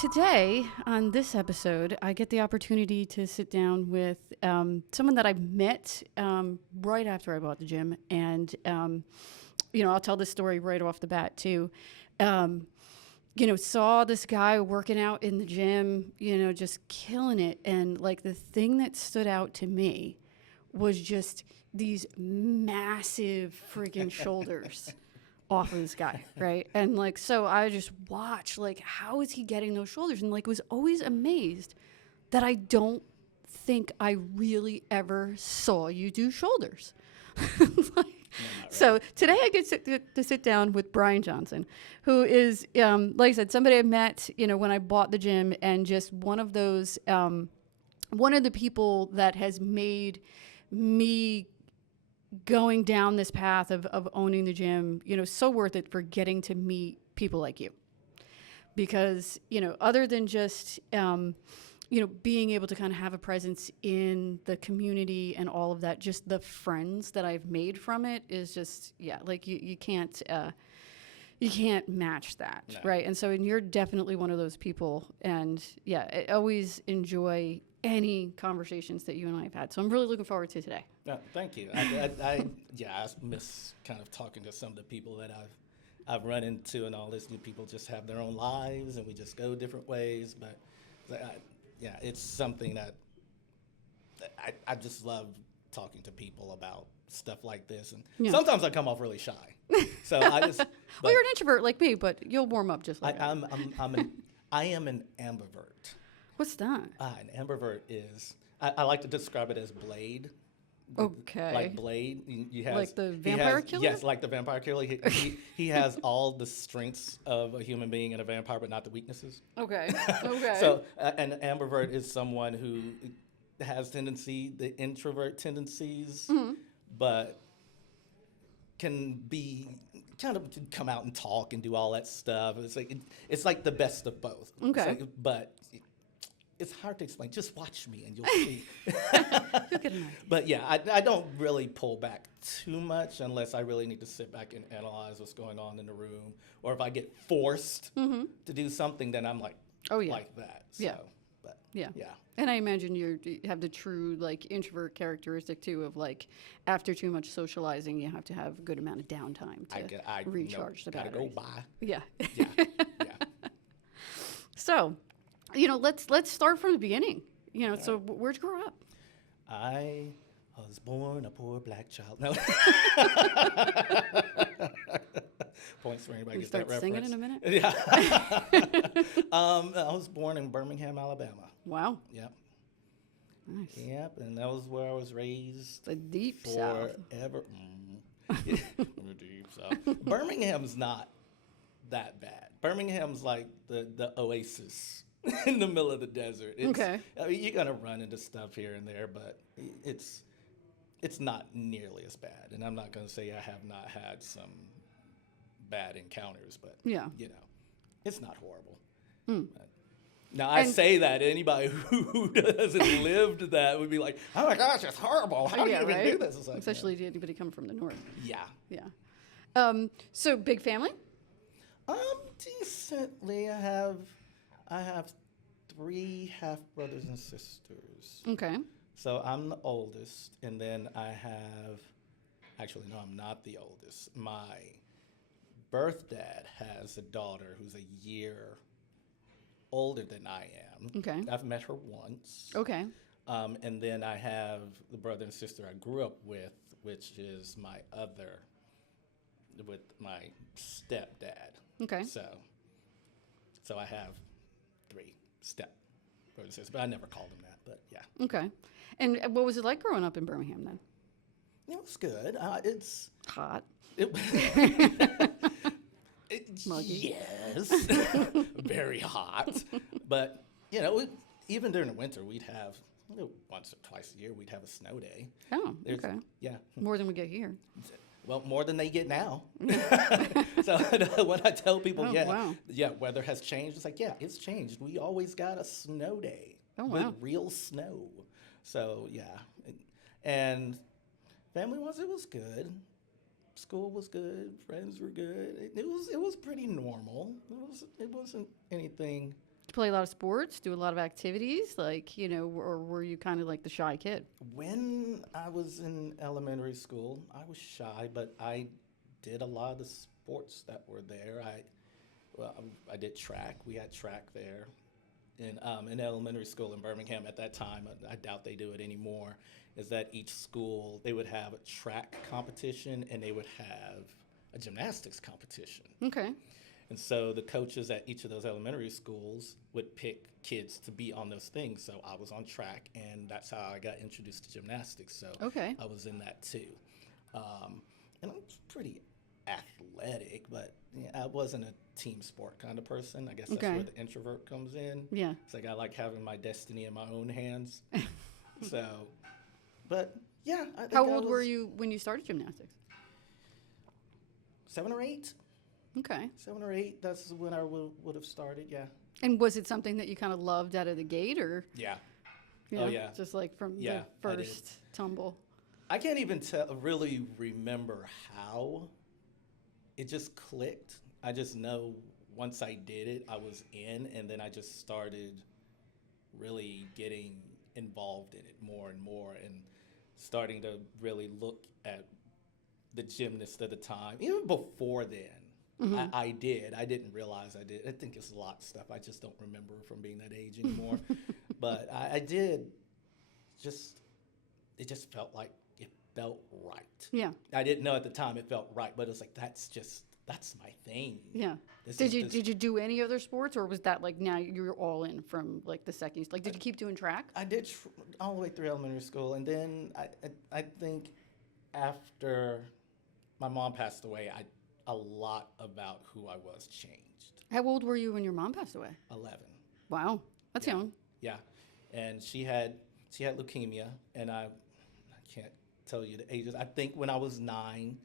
today, on this episode, I get the opportunity to sit down with someone that I met right after I bought the gym. And, I'll tell this story right off the bat, too. Saw this guy working out in the gym, just killing it. And, like, the thing that stood out to me was just these massive freaking shoulders off of this guy, right? And like, so I just watched, like, how is he getting those shoulders? And like, was always amazed that I don't think I really ever saw you do shoulders. So today I get to sit down with Brian Johnson, who is, like I said, somebody I met, when I bought the gym, and just one of those, one of the people that has made me going down this path of owning the gym, so worth it for getting to meet people like you. Because, other than just, being able to kind of have a presence in the community and all of that, just the friends that I've made from it is just, like you can't match that, no. Right? And so, and you're definitely one of those people. And I always enjoy any conversations that you and I have had. So I'm really looking forward to today. Thank you. I miss kind of talking to some of the people that I've run into and all this. New people just have their own lives and we just go different ways. But it's something that I just love talking to people about stuff like this. And sometimes I come off really shy. So I just. Well, you're an introvert like me, but you'll warm up just like I am an ambivert. What's that? An ambivert is, I like to describe it as Blade. Okay. Like Blade. You have, like the vampire killer? Yes, like the vampire killer. He has all the strengths of a human being and a vampire, but not the weaknesses. Okay. Okay. So an ambivert is someone who has the introvert tendencies, mm-hmm. but can be kind of come out and talk and do all that stuff. It's like the best of both. Okay. But it's hard to explain. Just watch me and you'll see. You'll get an idea. But I don't really pull back too much unless I really need to sit back and analyze what's going on in the room. Or if I get forced mm-hmm. to do something, then I'm like, like that. So, yeah. But, yeah. And I imagine you have the true, like, introvert characteristic, too, of, like, after too much socializing, you have to have a good amount of downtime to recharge the batteries. Gotta go by. Yeah. Yeah. So, let's start from the beginning. So where'd you grow up? I was born a poor black child. No. Points for anybody who gets that reference. Singing in a minute? Yeah. I was born in Birmingham, Alabama. Wow. Yep. Nice. Yep, and that was where I was raised. The deep south. Forever. The deep south. Birmingham's not that bad. Birmingham's like the oasis in the middle of the desert. Okay. I mean, you're gonna run into stuff here and there, but it's not nearly as bad. And I'm not gonna say I have not had some bad encounters, but it's not horrible. But, now I say that anybody who doesn't lived that would be like, oh my gosh, it's horrible. How do you even do this? Like, especially to anybody come from the north. Yeah. So big family? Decently. I have 3 half brothers and sisters. Okay. So I'm the oldest, and then I have, actually no, I'm not the oldest. My birth dad has a daughter who's a year older than I am. Okay. I've met her once. Okay. And then I have the brother and sister I grew up with, which is with my stepdad. Okay. So I have 3 step brothers and sisters, but I never called them that, but yeah. Okay. And what was it like growing up in Birmingham then? It was good. It's hot. Yes. Very hot. But, even during the winter, we'd have, once or twice a year, we'd have a snow day. Oh, okay. Yeah. More than we get here. Well, more than they get now. So when I tell people, weather has changed, it's like, yeah, it's changed. We always got a snow day. Oh, wow. With real snow. So, yeah. And family-wise, it was good. School was good. Friends were good. It was pretty normal. It wasn't anything Play a lot of sports, do a lot of activities, like, or were you kind of like the shy kid? When I was in elementary school, I was shy, but I did a lot of the sports that were there. I did track. We had track there in elementary school in Birmingham at that time. I doubt they do it anymore. Is that each school, they would have a track competition and they would have a gymnastics competition. Okay. And so the coaches at each of those elementary schools would pick kids to be on those things. So I was on track, and that's how I got introduced to gymnastics. So Okay. I was in that too. And I was pretty athletic, but I wasn't a team sport kind of person. I guess that's Okay. where the introvert comes in. Yeah. It's like I like having my destiny in my own hands. So, but yeah. I think How I old were was you when you started gymnastics? 7 or 8. Okay. 7 or 8, that's when I would have started, yeah. And was it something that you kind of loved out of the gate, or Yeah. you Oh, know, yeah. just like from Yeah, the I did. first tumble? I can't even really remember how it just clicked. I just know once I did it, I was in, and then I just started really getting involved in it more and more, and starting to really look at the gymnast at the time. Even before then, I did. I didn't realize I did. I think it's a lot of stuff I just don't remember from being that age anymore. But I did. It just felt like it felt right. Yeah. I didn't know at the time it felt right, but it was like that's my thing. Yeah. This Did is you this- did you do any other sports, or was that like now you're all in from like the second? Like, did you keep doing track? I did all the way through elementary school, and then I think after my mom passed away, a lot about who I was changed. How old were you when your mom passed away? 11. Wow, that's Yeah. young. Yeah, and she had leukemia, and I can't tell you the ages. I think when I was 9,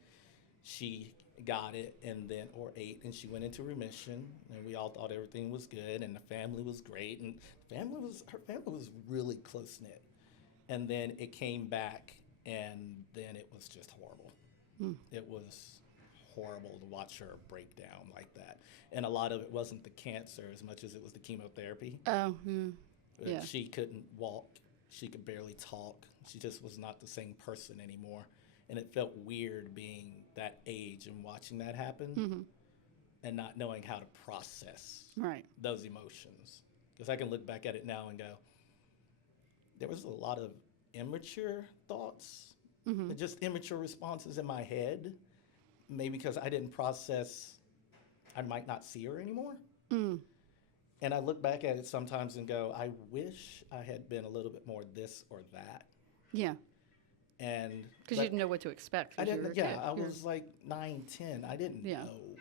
she got it, and then or 8, and she went into remission, and we all thought everything was good, and the family was great, and her family was really close knit, and then it came back, and then it was just horrible. It was horrible to watch her break down like that, and a lot of it wasn't the cancer as much as it was the chemotherapy. Oh, yeah. She couldn't walk. She could barely talk. She just was not the same person anymore. And it felt weird being that age and watching that happen and not knowing how to process Right. those emotions. Because I can look back at it now and go, there was a lot of immature thoughts, just immature responses in my head. Maybe because I didn't process, I might not see her anymore. And I look back at it sometimes and go, I wish I had been a little bit more this or that. Yeah. And Because you didn't know what to expect. I 'Cause you were didn't. a Yeah, kid. I was like 9, 10. I didn't Yeah. know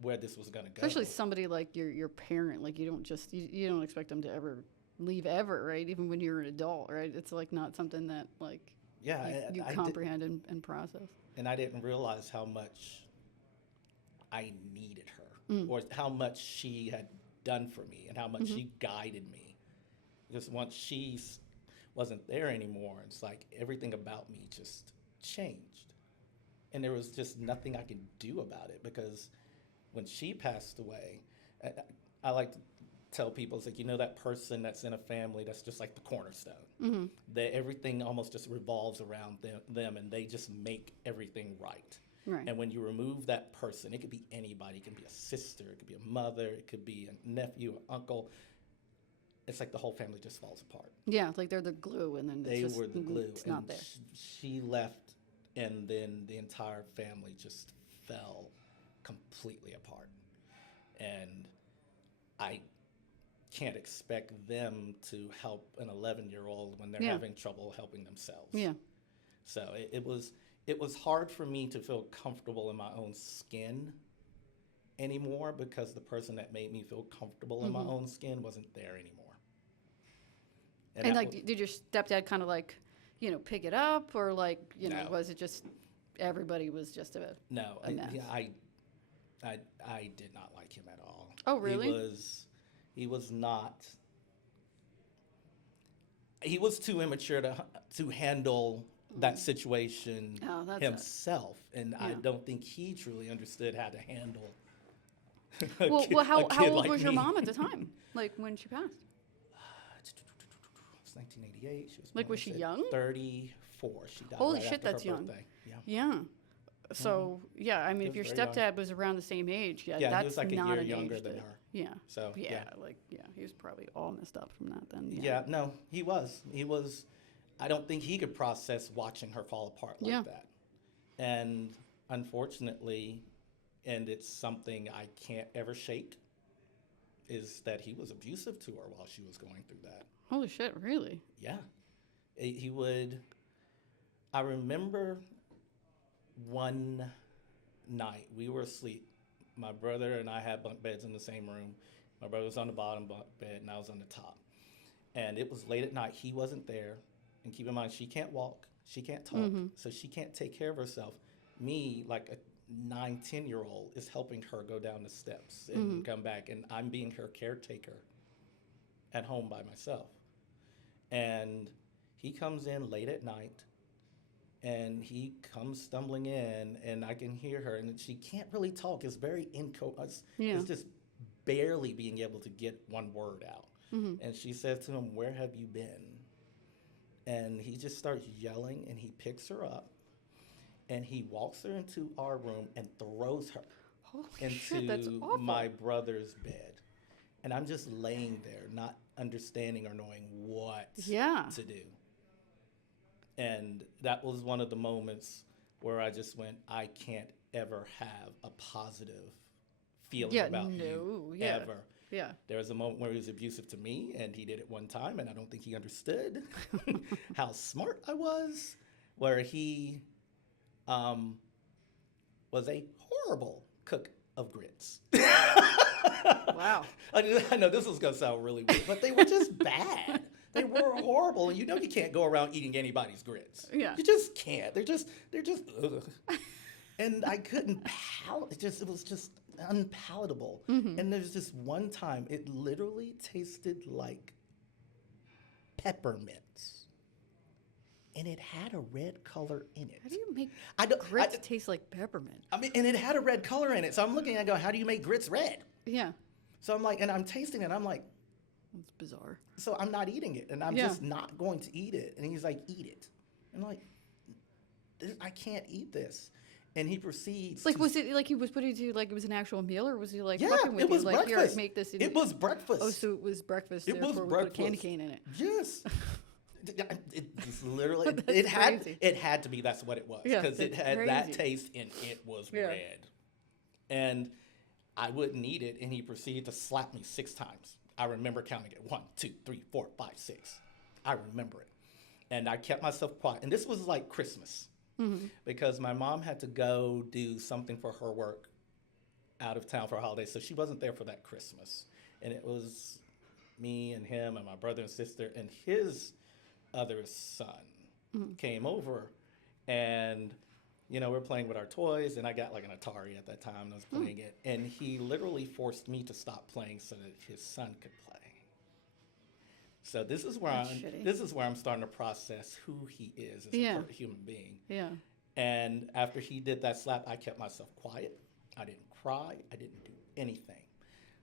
where this was going to go. Especially somebody like your parent. Like, you don't just you don't expect them to ever leave ever, right? Even when you're an adult, right? It's like not something that like Yeah, you I comprehend and process. and I didn't realize how much I needed her, or how much she had done for me, and how much she guided me. Because once she wasn't there anymore, it's like everything about me just changed, and there was just nothing I could do about it. Because when she passed away, I like to tell people, it's like, that person that's in a family that's just like the cornerstone. That everything almost just revolves around them, and they just make everything right. Right. And when you remove that person, it could be anybody. It could be a sister, it could be a mother, it could be a nephew, an uncle. It's like the whole family just falls apart. Yeah, like they're the glue, and then They it's just, were the glue. It's not and there. She left, and then the entire family just fell completely apart. And I can't expect them to help an 11-year-old when they're Yeah. having trouble helping themselves. Yeah. So it was hard for me to feel comfortable in my own skin anymore, because the person that made me feel comfortable in my own skin wasn't there anymore. And that like, wa- did your stepdad kind of like, pick it up, or like, No. was it just everybody was just a No, a mess? I did not like him at all. Oh, really? He was not. He was too immature to handle that situation Oh, that's himself, and I Yeah. don't think he truly understood how to handle. Well, a how kid old like was your me. mom at the time? Like when she passed? It's 1988. She was Like, born, was she young? 34. She died Holy right shit, after that's her young. birthday. Yeah. Yeah. So, yeah, I mean, She if your was very young. stepdad was around the same age, yeah, Yeah, that's he was like a not year an younger age than that, her. Yeah. So, Yeah, he was probably all messed up from that then. Yeah, no, he was. He was. I don't think he could process watching her fall apart like Yeah. that. And unfortunately, and it's something I can't ever shake, is that he was abusive to her while she was going through that. Holy shit, really? Yeah. He would. I remember one night we were asleep. My brother and I had bunk beds in the same room. My brother was on the bottom bunk bed and I was on the top. And it was late at night. He wasn't there. And keep in mind, she can't walk. She can't talk. So she can't take care of herself. Me, like a 9, 10-year-old, is helping her go down the steps and come back. And I'm being her caretaker at home by myself. And he comes in late at night. And he comes stumbling in, and I can hear her, and she can't really talk. It's very it's just barely being able to get one word out. And she says to him, "Where have you been?" And he just starts yelling, and he picks her up, and he walks her into our room and throws her Holy shit, that's into awful. my brother's bed. And I'm just laying there, not understanding or knowing what to do. And that was one of the moments where I just went, I can't ever have a positive feeling about you ever. Yeah. There was a moment where he was abusive to me, and he did it one time, and I don't think he understood how smart I was, where he was a horrible cook of grits. Wow. I know this is going to sound really weird, but they were just bad. They were horrible, and you know you can't go around eating anybody's grits. Yeah. You just can't. They're just ugh. And I couldn't it was just unpalatable. And there's this one time, it literally tasted like peppermint. And it had a red color in it. How do you make grits taste like peppermint? I mean, and it had a red color in it. So I'm looking and I go, how do you make grits red? Yeah. So I'm like, and I'm tasting it, and I'm like, That's bizarre. so I'm not eating it, and I'm just not going to eat it. And he's like, eat it. I'm like, I can't eat this. And he proceeds. Like, was it like he was putting it to you like it was an actual meal, or was he like Yeah, fucking with it was you? Like, breakfast. here, make this. It was breakfast. Oh, so it was breakfast. It was therefore we put a candy breakfast. cane in it. Yes. It just literally, That's crazy. it had to be, that's what it was. Yeah, Because it that's had that crazy. taste, and it was Yeah. red. And I wouldn't eat it, and he proceeded to slap me 6 times. I remember counting it. 1, 2, 3, 4, 5, 6. I remember it. And I kept myself quiet. And this was like Christmas. Because my mom had to go do something for her work out of town for a holiday. So she wasn't there for that Christmas. And it was me and him and my brother and sister and his other son came over. And, you know, we're playing with our toys. And I got like an Atari at that time. And I was playing it. And he literally forced me to stop playing so that his son could play. So this is where I'm starting to process who he is as a human being. Yeah. And after he did that slap, I kept myself quiet. I didn't cry. I didn't do anything.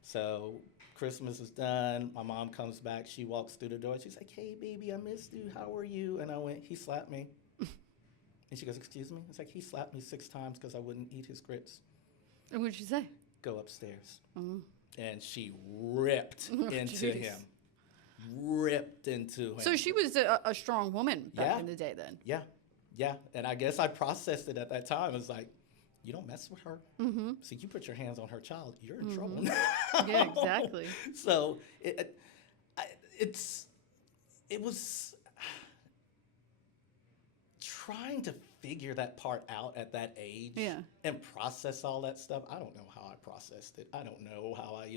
So Christmas is done. My mom comes back. She walks through the door. She's like, "Hey, baby, I missed you. How are you?" And I went, "He slapped me." And she goes, "Excuse me?" It's like, "He slapped me 6 times because I wouldn't eat his grits." And what did she say? Go upstairs. And she ripped into Jeez. him. Ripped into him. So she was a strong woman back Yeah. in the day then. Yeah. And I guess I processed it at that time. It's like, you don't mess with her. So you put your hands on her child, you're in trouble. Yeah, exactly. So it was trying to figure that part out at that age and process all that stuff. I don't know how I processed it. I don't know how I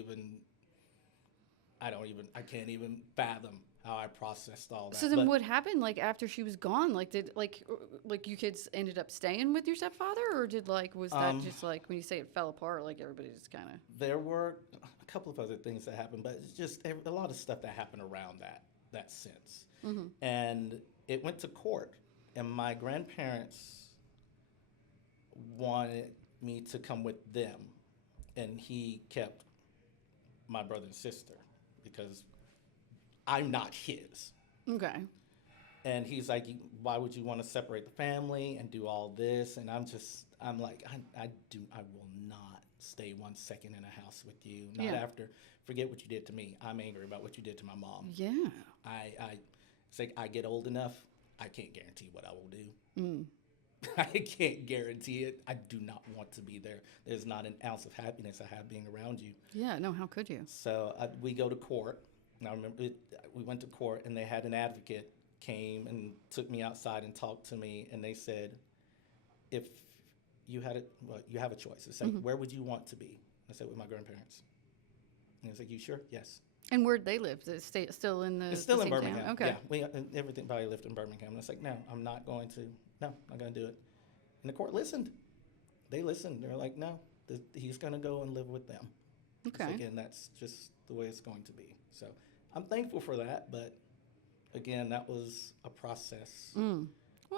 can't even fathom how I processed all that. So then what happened like after she was gone? Like did like you kids ended up staying with your stepfather, or was that just like when you say it fell apart, like everybody just kind of? There were a couple of other things that happened, but it's just a lot of stuff that happened around that sense. And it went to court, and my grandparents wanted me to come with them, and he kept my brother and sister because I'm not his. Okay. And he's like, why would you want to separate the family and do all this? And I'm like, I will not stay 1 second in a house with you. Not Yeah. after, forget what you did to me. I'm angry about what you did to my mom. Yeah. It's like I get old enough, I can't guarantee what I will do. Mm. I can't guarantee it. I do not want to be there. There's not an ounce of happiness I have being around you. Yeah. No, how could you? So we go to court. And I remember we went to court, and they had an advocate came and took me outside and talked to me, and they said, if you had you have a choice. It's like, where would you want to be? I said, with my grandparents. And it's like, you sure? Yes. And where'd they live? Is it still in the It's still the in same Birmingham. town? Okay. Yeah, everybody lived in Birmingham. And it's like, no, I'm not going to do it. And the court listened. They listened. They're like, no, he's going to go and live with them. Okay. So again, that's just the way it's going to be. So I'm thankful for that, but again, that was a process. Well,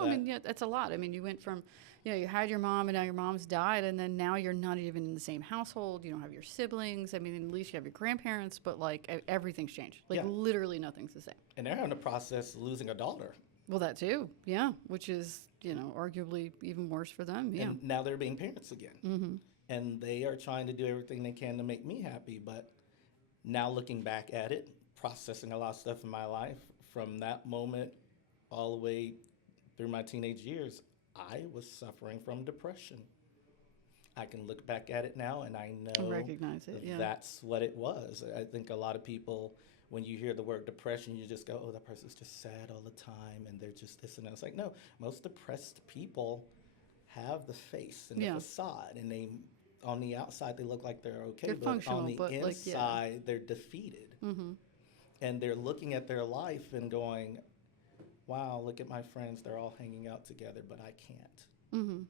I mean, yeah, that's a lot. I mean, you went from, you had your mom, and now your mom's died, and then now you're not even in the same household. You don't have your siblings. I mean, at least you have your grandparents, but like everything's changed. Like literally nothing's the same. And they're having a process losing a daughter. Well, that too, yeah, which is, arguably even worse for them. Yeah. And now they're being parents again. And they are trying to do everything they can to make me happy. But now looking back at it, processing a lot of stuff in my life from that moment all the way through my teenage years, I was suffering from depression. I can look back at it now and I know Recognize it, yeah. that's what it was. I think a lot of people, when you hear the word depression, you just go, oh, that person's just sad all the time and they're just this and that. It's like, no, most depressed people have the face and the facade, and they, on the outside, they look like they're okay, They're but functional, on the but inside, they're defeated. And they're looking at their life and going, wow, look at my friends. They're all hanging out together, but I can't.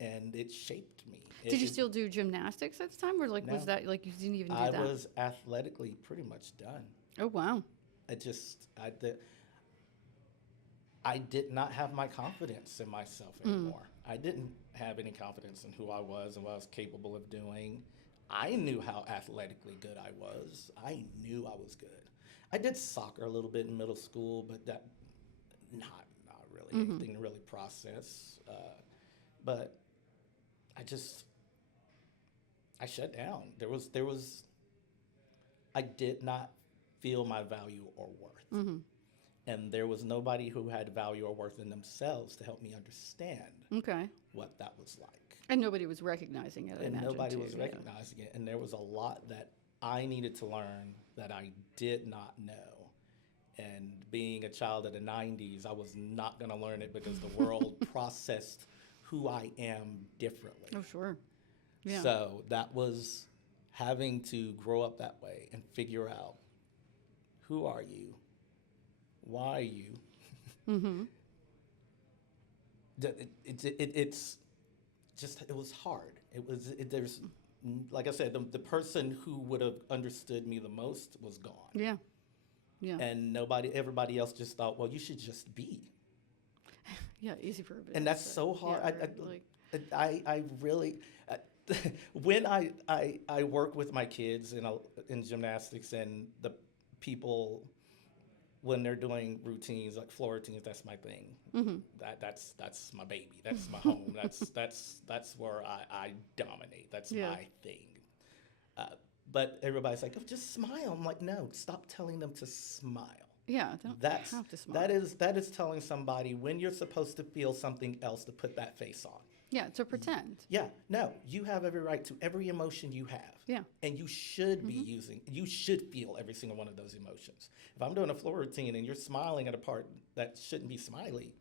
And it shaped me. Did you still do gymnastics at the time? Or like, No. was that, like, you didn't even do I that? was athletically pretty much done. Oh, wow. I did not have my confidence in myself anymore. I didn't have any confidence in who I was and what I was capable of doing. I knew how athletically good I was. I knew I was good. I did soccer a little bit in middle school, but that not really anything to really process. But I shut down. I did not feel my value or worth. And there was nobody who had value or worth in themselves to help me understand what that was like. And nobody was recognizing it, I And imagine, nobody too, was recognizing it. And there was a lot that I needed to learn that I did not know. And being a child of the 90s, I was not going to learn it because the world processed who I am differently. Oh, sure. Yeah. So that was having to grow up that way and figure out, who are you? Why are you? It's just, it was hard. There's, like I said, the person who would have understood me the most was gone. Yeah. Yeah. And everybody else just thought, well, you should just be. Yeah, easy for a bit. And that's so hard. Yeah, I really, when I work with my kids in gymnastics, and the people, when they're doing routines, like floor routines, that's my thing. That's my baby. That's my home. That's where I dominate. That's my thing. But everybody's like, oh, just smile. I'm like, no, stop telling them to smile. Yeah, they don't have to smile. That is telling somebody when you're supposed to feel something else to put that face on. Yeah, to pretend. Yeah, no, you have every right to every emotion you have. Yeah. And you should you should feel every single one of those emotions. If I'm doing a floor routine and you're smiling at a part that shouldn't be smiley,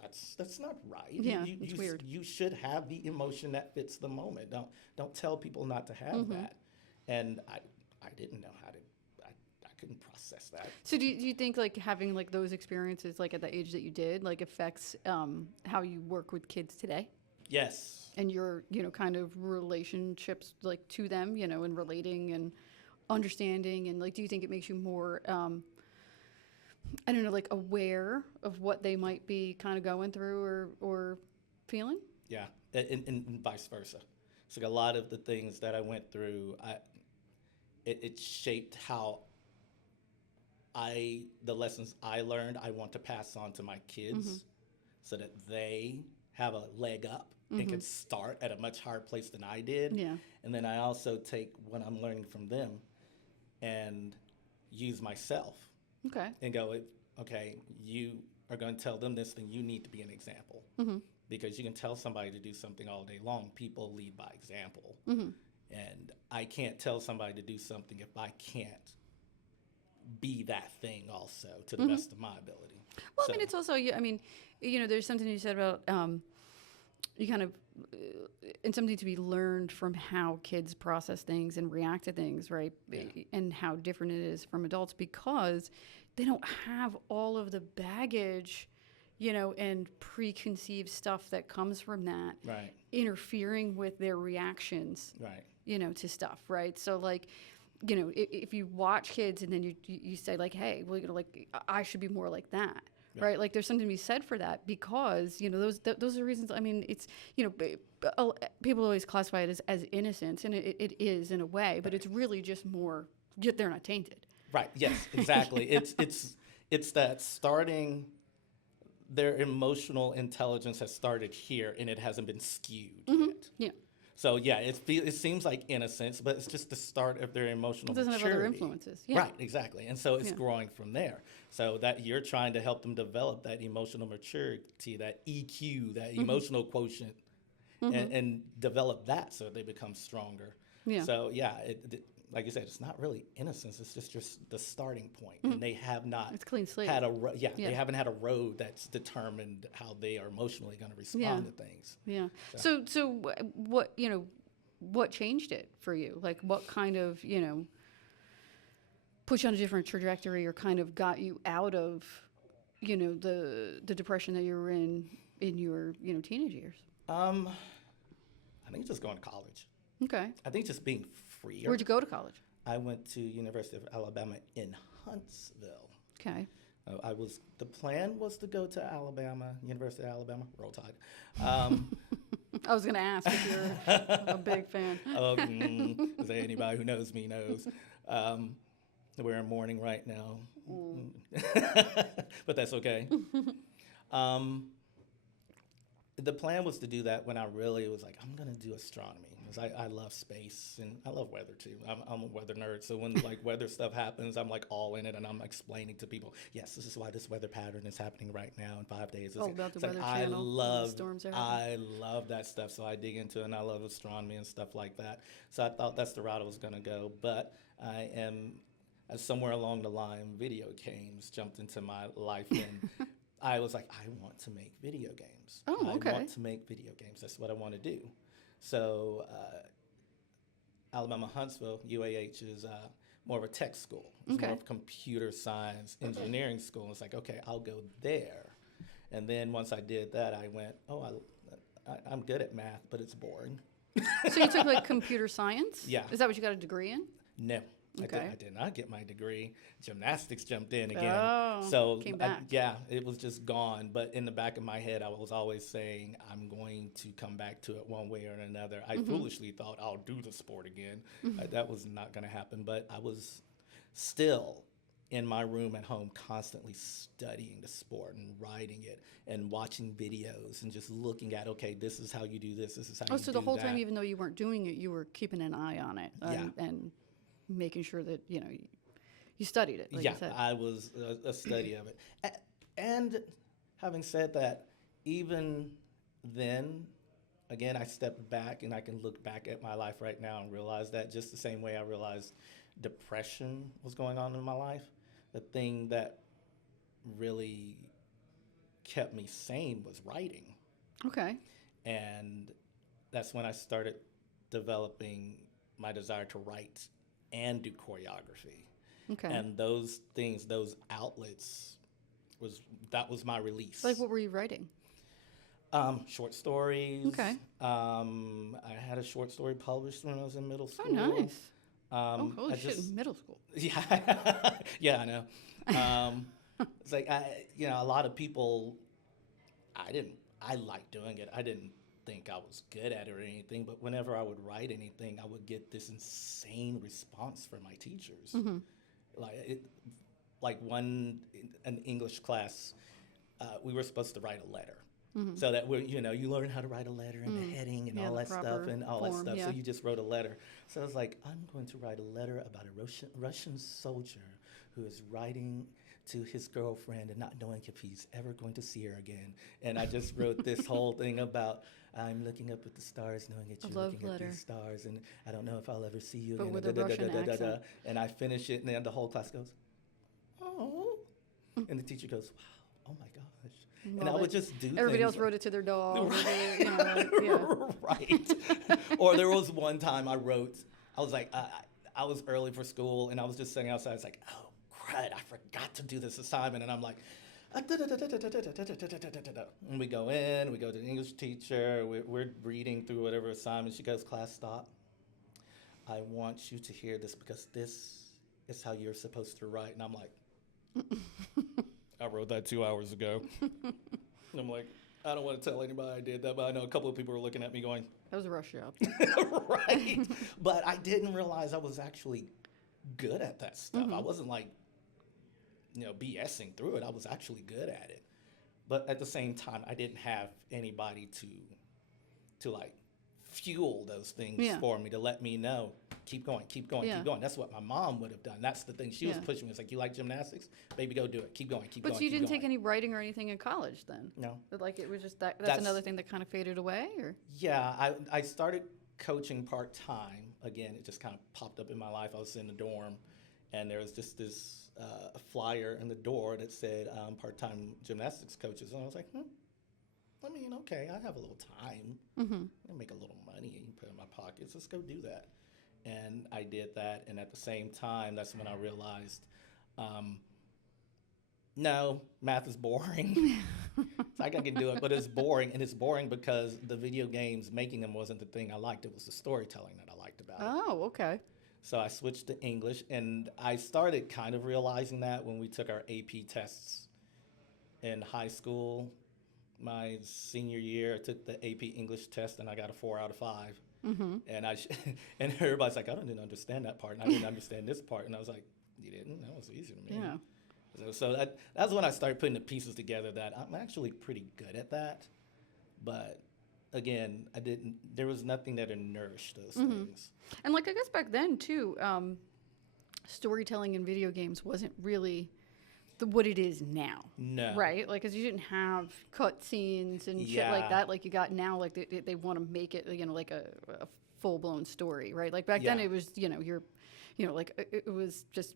that's not right. Yeah, it's weird. You should have the emotion that fits the moment. Don't tell people not to have that. And I didn't know how to. I couldn't process that. So do you think like having like those experiences like at the age that you did like affects how you work with kids today? Yes. And your kind of relationships like to them, and relating and understanding, and like do you think it makes you more I don't know, like aware of what they might be kind of going through or feeling? Yeah, and vice versa. It's like a lot of the things that I went through, it shaped how the lessons I learned, I want to pass on to my kids so that they have a leg up and can start at a much higher place than I did. Yeah. And then I also take what I'm learning from them and use myself Okay. and go, okay, you are going to tell them this, then you need to be an example. Because you can tell somebody to do something all day long. People lead by example. And I can't tell somebody to do something if I can't be that thing also to the best of my ability. Well, So, I mean, it's also, I mean, there's something you said about you kind of, and something to be learned from how kids process things and react to things, right? Yeah. And how different it is from adults because they don't have all of the baggage, and preconceived stuff that comes from that right, interfering with their reactions, right, to stuff, right? So like, if you watch kids and then you say like, hey, well, like I should be more like that. Yeah. Right, like there's something to be said for that because those are reasons. I mean, it's people always classify it as innocence, and it is in a way, but it's really just more. They're not tainted. right. Yes, exactly. It's that starting. Their emotional intelligence has started here, and it hasn't been skewed yet. Yeah, So yeah, it seems like innocence, but it's just the start of their emotional it doesn't maturity. have other influences. Yeah. Right, exactly. And so it's Yeah. growing from there. So that you're trying to help them develop that emotional maturity, that EQ, that emotional quotient, and develop that so they become stronger. Yeah. So yeah, like you said, it's not really innocence. It's just the starting point, and they have not. It's clean slate. Had they Yeah. haven't had a road that's determined how they are emotionally going to respond Yeah. to things. Yeah. So what changed it for you? Like what kind of put you on a different trajectory or kind of got you out of the depression that you were in your teenage years? I think just going to college. Okay. I think just being freer. Where'd you go to college? I went to University of Alabama in Huntsville. Okay. The plan was to go to Alabama, University of Alabama, Roll Tide. I was going to ask if you're a big fan. Say anybody who knows me knows. We're in mourning right now, but that's okay. The plan was to do that when I really was like, I'm going to do astronomy. Because I love space and I love weather too. I'm a weather nerd. So when like weather stuff happens, I'm like all in it and I'm explaining to people, yes, this is why this weather pattern is happening right now in 5 days. About the It's like, Weather Channel. The storms are happening. I love that stuff. So I dig into it and I love astronomy and stuff like that. So I thought that's the route I was going to go. But somewhere along the line, video games jumped into my life and I was like, I want to make video games. Oh, okay. I want to make video games. That's what I want to do. So Alabama Huntsville, UAH, is more of a tech school. It's Okay. more of a computer science engineering school. It's like, okay, I'll go there. And then once I did that, I went, I'm good at math, but it's boring. So you took like computer science? Yeah. Is that what you got a degree in? No. Okay. I did not get my degree. Gymnastics jumped in again. Oh, so came back. it was just gone. But in the back of my head, I was always saying, I'm going to come back to it one way or another. I foolishly thought I'll do the sport again. That was not going to happen. But I was still in my room at home constantly studying the sport and writing it and watching videos and just looking at, okay, this is how you do this. This is how you do that. So the whole time, even though you weren't doing it, you were keeping an eye on it and making sure that, you studied it, like you said. I was a study of it. And having said that, even then, again, I stepped back and I can look back at my life right now and realize that just the same way I realized depression was going on in my life, the thing that really kept me sane was writing. Okay. And that's when I started developing my desire to write and do choreography. Okay. And those things, those outlets, that was my release. Like, what were you writing? Short stories. Okay. I had a short story published when I was in middle school. Oh, nice. Holy I shit, just- in middle school. Yeah, yeah, I know. It's like a lot of people. I liked doing it. I didn't think I was good at it or anything, but whenever I would write anything, I would get this insane response from my teachers. Like it, like an English class, we were supposed to write a letter. So that you learn how to write a letter and the heading and all the that stuff proper and all that form, stuff. yeah. So you just wrote a letter. So I was like, I'm going to write a letter about a Russian soldier who is writing to his girlfriend and not knowing if he's ever going to see her again. And I just wrote this whole thing about I'm looking up at the stars, knowing that you're love looking letter. at these stars, and I don't know if I'll ever see you But again. with a Russian accent. And I finish it, and then the whole class goes, oh. And the teacher goes, wow, oh my gosh. And I would just do Everybody things else wrote it to their dog. Right. Yeah. Right. Or there was one time I was like, I was early for school, and I was just sitting outside. I was like, oh, crud, I forgot to do this assignment. And I'm like, and we go in, we go to the English teacher, we're reading through whatever assignment. She goes, class, stop. I want you to hear this because this is how you're supposed to write. And I'm like, I wrote that 2 hours ago. And I'm like, I don't want to tell anybody I did that, but I know a couple of people were looking at me going, That was a rush job. right. But I didn't realize I was actually good at that stuff. I wasn't like, BSing through it. I was actually good at it. But at the same time, I didn't have anybody to like fuel those things for me, to let me know, keep going, keep going, keep going. That's what my mom would have done. That's the thing. She was pushing me. It's like, you like gymnastics? Baby, go do it. Keep going, keep going. But you keep didn't going. take any writing or anything in college then? No. But like it was just that's another thing that kind of faded away? Or Yeah, I started coaching part-time. Again, it just kind of popped up in my life. I was in the dorm, and there was just this flyer in the door that said part-time gymnastics coaches. And I was like, I mean, okay, I have a little time. I make a little money and put it in my pockets. Let's go do that. And I did that. And at the same time, that's when I realized, no, math is boring. It's like I can do it, but it's boring. And it's boring because the video games, making them wasn't the thing I liked. It was the storytelling that I liked about it. Oh, okay. So I switched to English, and I started kind of realizing that when we took our AP tests in high school. My senior year, I took the AP English test, and I got a 4 out of 5. And and everybody's like, I didn't understand that part, and I didn't understand this part. And I was like, you didn't? That was easy to me. Yeah. So that's when I started putting the pieces together that I'm actually pretty good at that. But again, there was nothing that nourished those things. And like I guess back then too, storytelling in video games wasn't really what it is now. No. Right? Like, because you didn't have cut scenes and shit like that. Like you got now, like they want to make it, like a full-blown story, right? Like back then it was, like it was just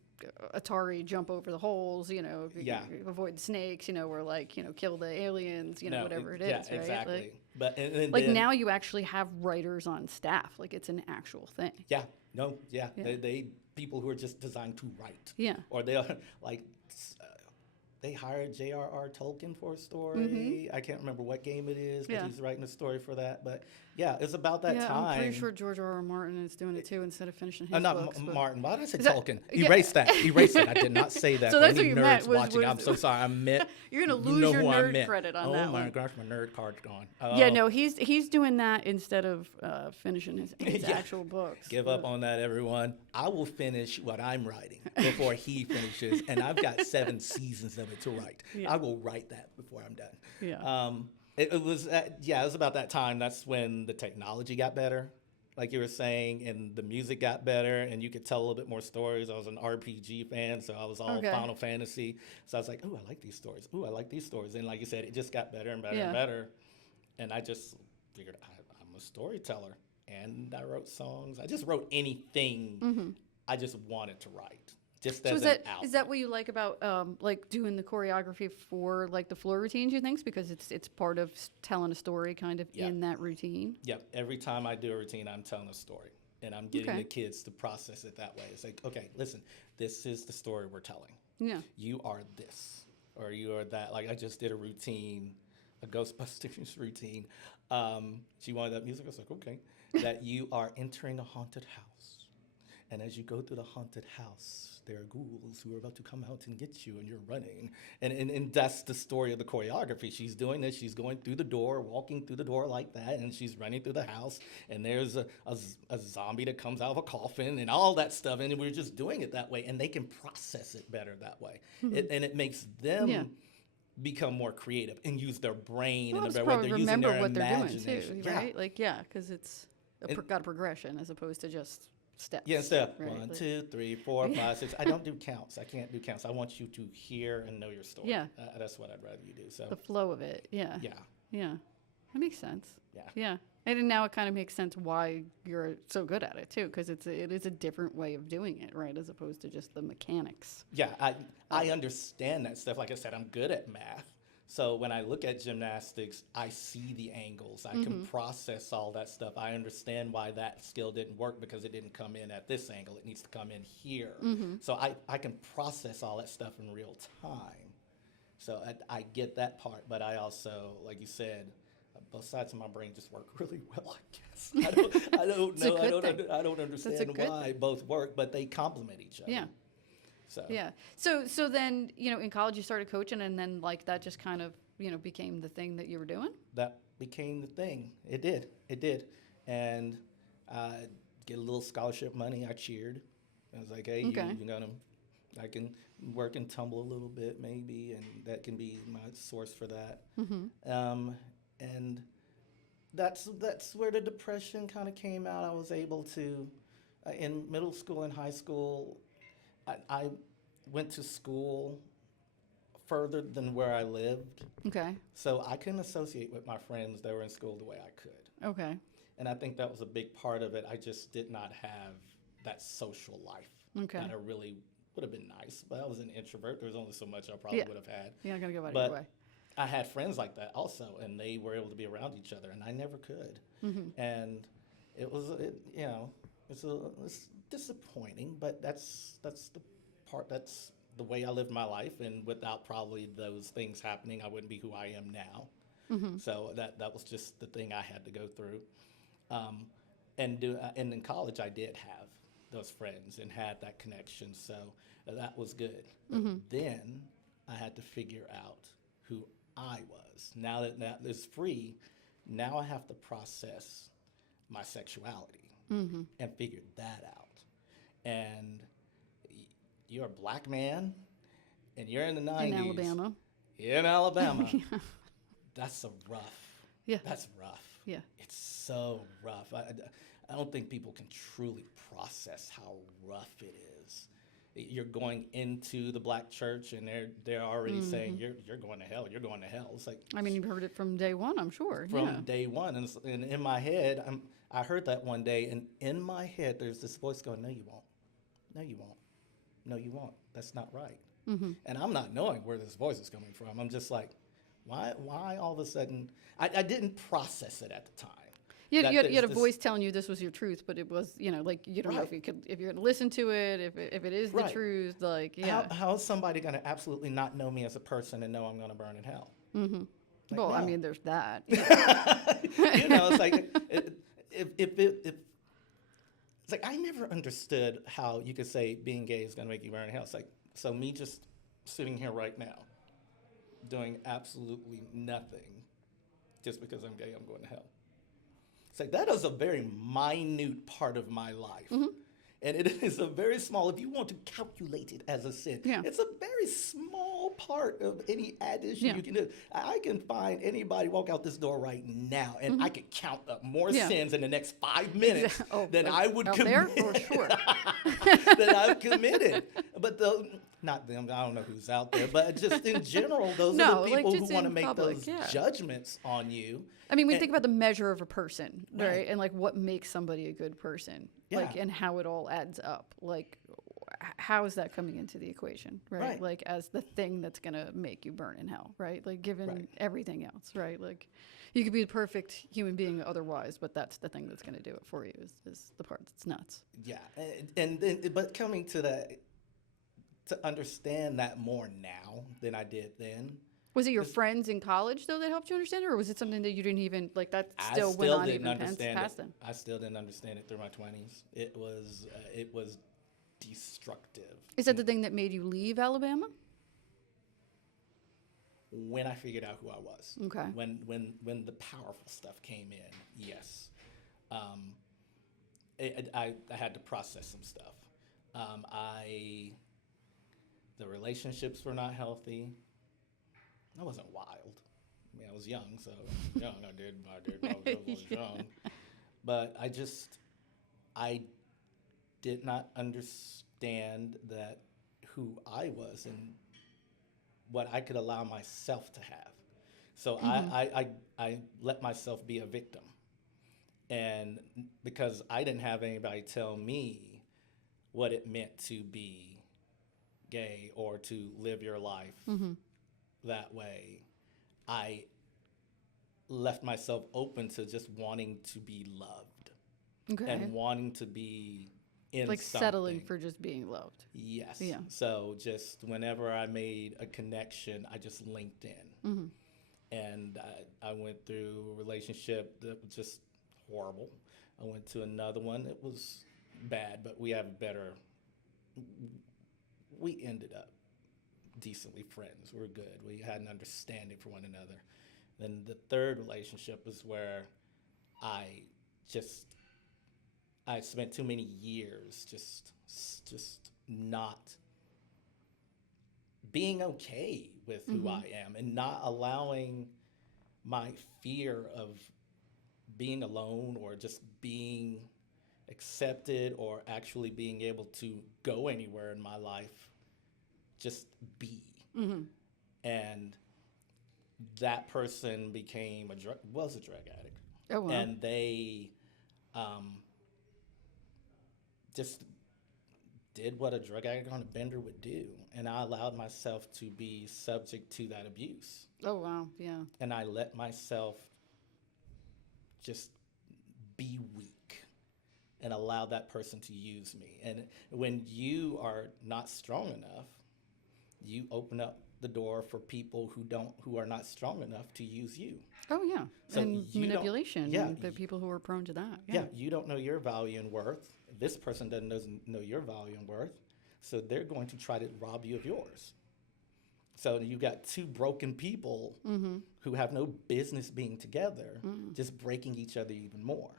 Atari jump over the holes, avoid the snakes, or like, kill the aliens, whatever it is, right? Exactly. Like, But and like then, now you actually have writers on staff. Like it's an actual thing. They people who are just designed to write. Yeah. Or they are like, they hired J.R.R. Tolkien for a story. I can't remember what game it is, but he's writing a story for that. But yeah, it's about that time. I'm pretty sure George R.R. Martin is doing it too instead of finishing his not books. Martin. Why did I say Is that- Tolkien? yeah. Erase that. Erase it. I did not say that. So for that's any what you nerds meant was- watching. I'm so sorry. I meant. You're gonna you lose know your who I nerd meant. credit on oh that my one. gosh, my nerd card's gone. Yeah, no, he's doing that instead of finishing his Yeah. actual books. Give up on that, everyone. I will finish what I'm writing before he finishes, and I've got 7 seasons of it to write. Yeah. I will write that before I'm done. Yeah. It was about that time. That's when the technology got better, like you were saying, and the music got better, and you could tell a little bit more stories. I was an RPG fan, so I was all Final Fantasy. So I was like, oh, I like these stories. Oh, I like these stories. And like you said, it just got better and better and better. And I just figured I'm a storyteller, and I wrote songs. I just wrote anything I just wanted to write. Just So as is that what you like about like doing the choreography for like the floor routines? You think because it's part of telling a story kind of in that routine. Yep. Every time I do a routine, I'm telling a story, and I'm getting the kids to process it that way. It's like, okay, listen, this is the story we're telling. Yeah. You are this, or you are that. Like I just did a routine, a Ghostbusters routine. She wanted that music. I was like, okay, that you are entering a haunted house. And as you go through the haunted house, there are ghouls who are about to come out and get you, and you're running. And that's the story of the choreography. She's doing this. She's going through the door, walking through the door like that, and she's running through the house. And there's a zombie that comes out of a coffin and all that stuff. And we're just doing it that way. And they can process it better that way. And it makes them become more creative and use their brain in a better way. They're using their imagination. Too, right? Like, because it's got a progression as opposed to just steps. Yeah, step right? 1, 2, 3, 4, 5, 6. I don't do counts. I can't do counts. I want you to hear and know your story. Yeah. That's what I'd rather you do. So the flow of it. Yeah. Yeah. Yeah. That makes sense. Yeah. Yeah. And now it kind of makes sense why you're so good at it too, because it is a different way of doing it, right? As opposed to just the mechanics. Yeah, I understand that stuff. Like I said, I'm good at math. So when I look at gymnastics, I see the angles. I can process all that stuff. I understand why that skill didn't work because it didn't come in at this angle. It needs to come in here. So I can process all that stuff in real time. So I get that part. But I also, like you said, both sides of my brain just work really well, I guess. I don't know. I don't understand why both work, but they complement each other. Yeah. So. Yeah. So then, in college you started coaching, and then like that just kind of, became the thing that you were doing? That became the thing. It did. And get a little scholarship money. I cheered. I was like, hey, I can work and tumble a little bit maybe, and that can be my source for that. And that's where the depression kind of came out. I was able to, in middle school and high school, I went to school further than where I lived. Okay. So I couldn't associate with my friends that were in school the way I could. Okay. And I think that was a big part of it. I just did not have that social life. Okay. That I really would have been nice, but I was an introvert. There was only so much I probably would have had. You're not going to go out of But your way. I had friends like that also, and they were able to be around each other, and I never could. And it was, it's disappointing, but that's the part. That's the way I lived my life, and without probably those things happening, I wouldn't be who I am now. So that was just the thing I had to go through. And in college, I did have those friends and had that connection, so that was good. But then I had to figure out who I was. Now that it's free, now I have to process my sexuality and figure that out. And you're a black man, and you're in the 90s. In Alabama. In Alabama. That's rough. Yeah. That's rough. Yeah. It's so rough. I don't think people can truly process how rough it is. You're going into the black church, and they're already saying you're going to hell. You're going to hell. It's like, I mean, you've heard it from day one, I'm sure. From day one, and in my head, I heard that one day, and in my head, there's this voice going, "No, you won't. No, you won't. No, you won't. That's not right." And I'm not knowing where this voice is coming from. I'm just like, why all of a sudden? I didn't process it at the time. You had a voice telling you this was your truth, but it was, like, you don't know if you're going to listen to it, if it is the truth, like, yeah. How is somebody going to absolutely not know me as a person and know I'm going to burn in hell? Like, well, no. I mean, there's that. It's like, it's like, I never understood how you could say being gay is going to make you burn in hell. It's like, so me just sitting here right now, doing absolutely nothing, just because I'm gay, I'm going to hell. It's like, that is a very minute part of my life. And it is a very small, if you want to calculate it as a sin, it's a very small part of any addition you can do. I can find anybody walk out this door right now, and I could count up more sins in the next 5 minutes than I would commit. There, for sure. That I've committed. But not them, I don't know who's out there, but just in general, those are the people who want to make those judgments on you. I mean, we think about the measure of a person, right? And like what makes somebody a good person, like, and how it all adds up. Like, how is that coming into the equation, right? Like, as the thing that's going to make you burn in hell, right? Like, given everything else, right? Like, you could be the perfect human being otherwise, but that's the thing that's going to do it for you is the part that's nuts. Yeah. And then, but coming to that, to understand that more now than I did then, Was it your friends in college though that helped you understand it, or was it something that you didn't even like? That I still went still on didn't even understand past it. then. I still didn't understand it through my 20s. It was destructive. Is that the thing that made you leave Alabama? When I figured out who I was. Okay. When the powerful stuff came in, yes. Um, I had to process some stuff. The relationships were not healthy. I wasn't wild. I mean, I was young, so young. I did I was young. But I did not understand that who I was and what I could allow myself to have. So I let myself be a victim. And because I didn't have anybody tell me what it meant to be gay or to live your life that way, I left myself open to just wanting to be loved Okay. and wanting to be in Like something. settling for just being loved. Yes. Yeah. So just whenever I made a connection, I just linked in. And I went through a relationship that was just horrible. I went to another one that was bad, but we ended up decently friends. We were good. We had an understanding for one another. Then the third relationship was where I spent too many years just not being okay with who I am and not allowing my fear of being alone or just being accepted or actually being able to go anywhere in my life just be. And that person was a drug addict. Oh wow. And they just did what a drug addict on a bender would do. And I allowed myself to be subject to that abuse. Oh wow. Yeah. And I let myself just be weak and allow that person to use me. And when you are not strong enough, you open up the door for people who are not strong enough to use you. Oh yeah. So and manipulation. yeah, And the people who are prone to that. Yeah, you don't know your value and worth. This person doesn't know your value and worth. So they're going to try to rob you of yours. So you got two broken people who have no business being together, just breaking each other even more.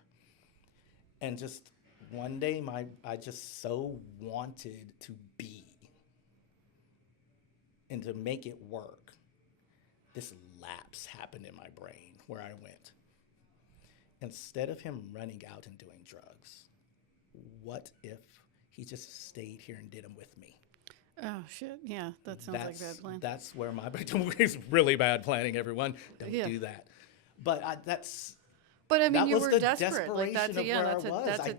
And just one day, I just so wanted to be and to make it work. This lapse happened in my brain where I went, instead of him running out and doing drugs, what if he just stayed here and did them with me? Oh shit. Yeah. That sounds like a bad plan. That's where it's really bad planning, everyone. Don't Yeah. do that. But But I mean, that you was were the desperate. Like desperation that's a, of yeah. where That's I a. was. That's I a.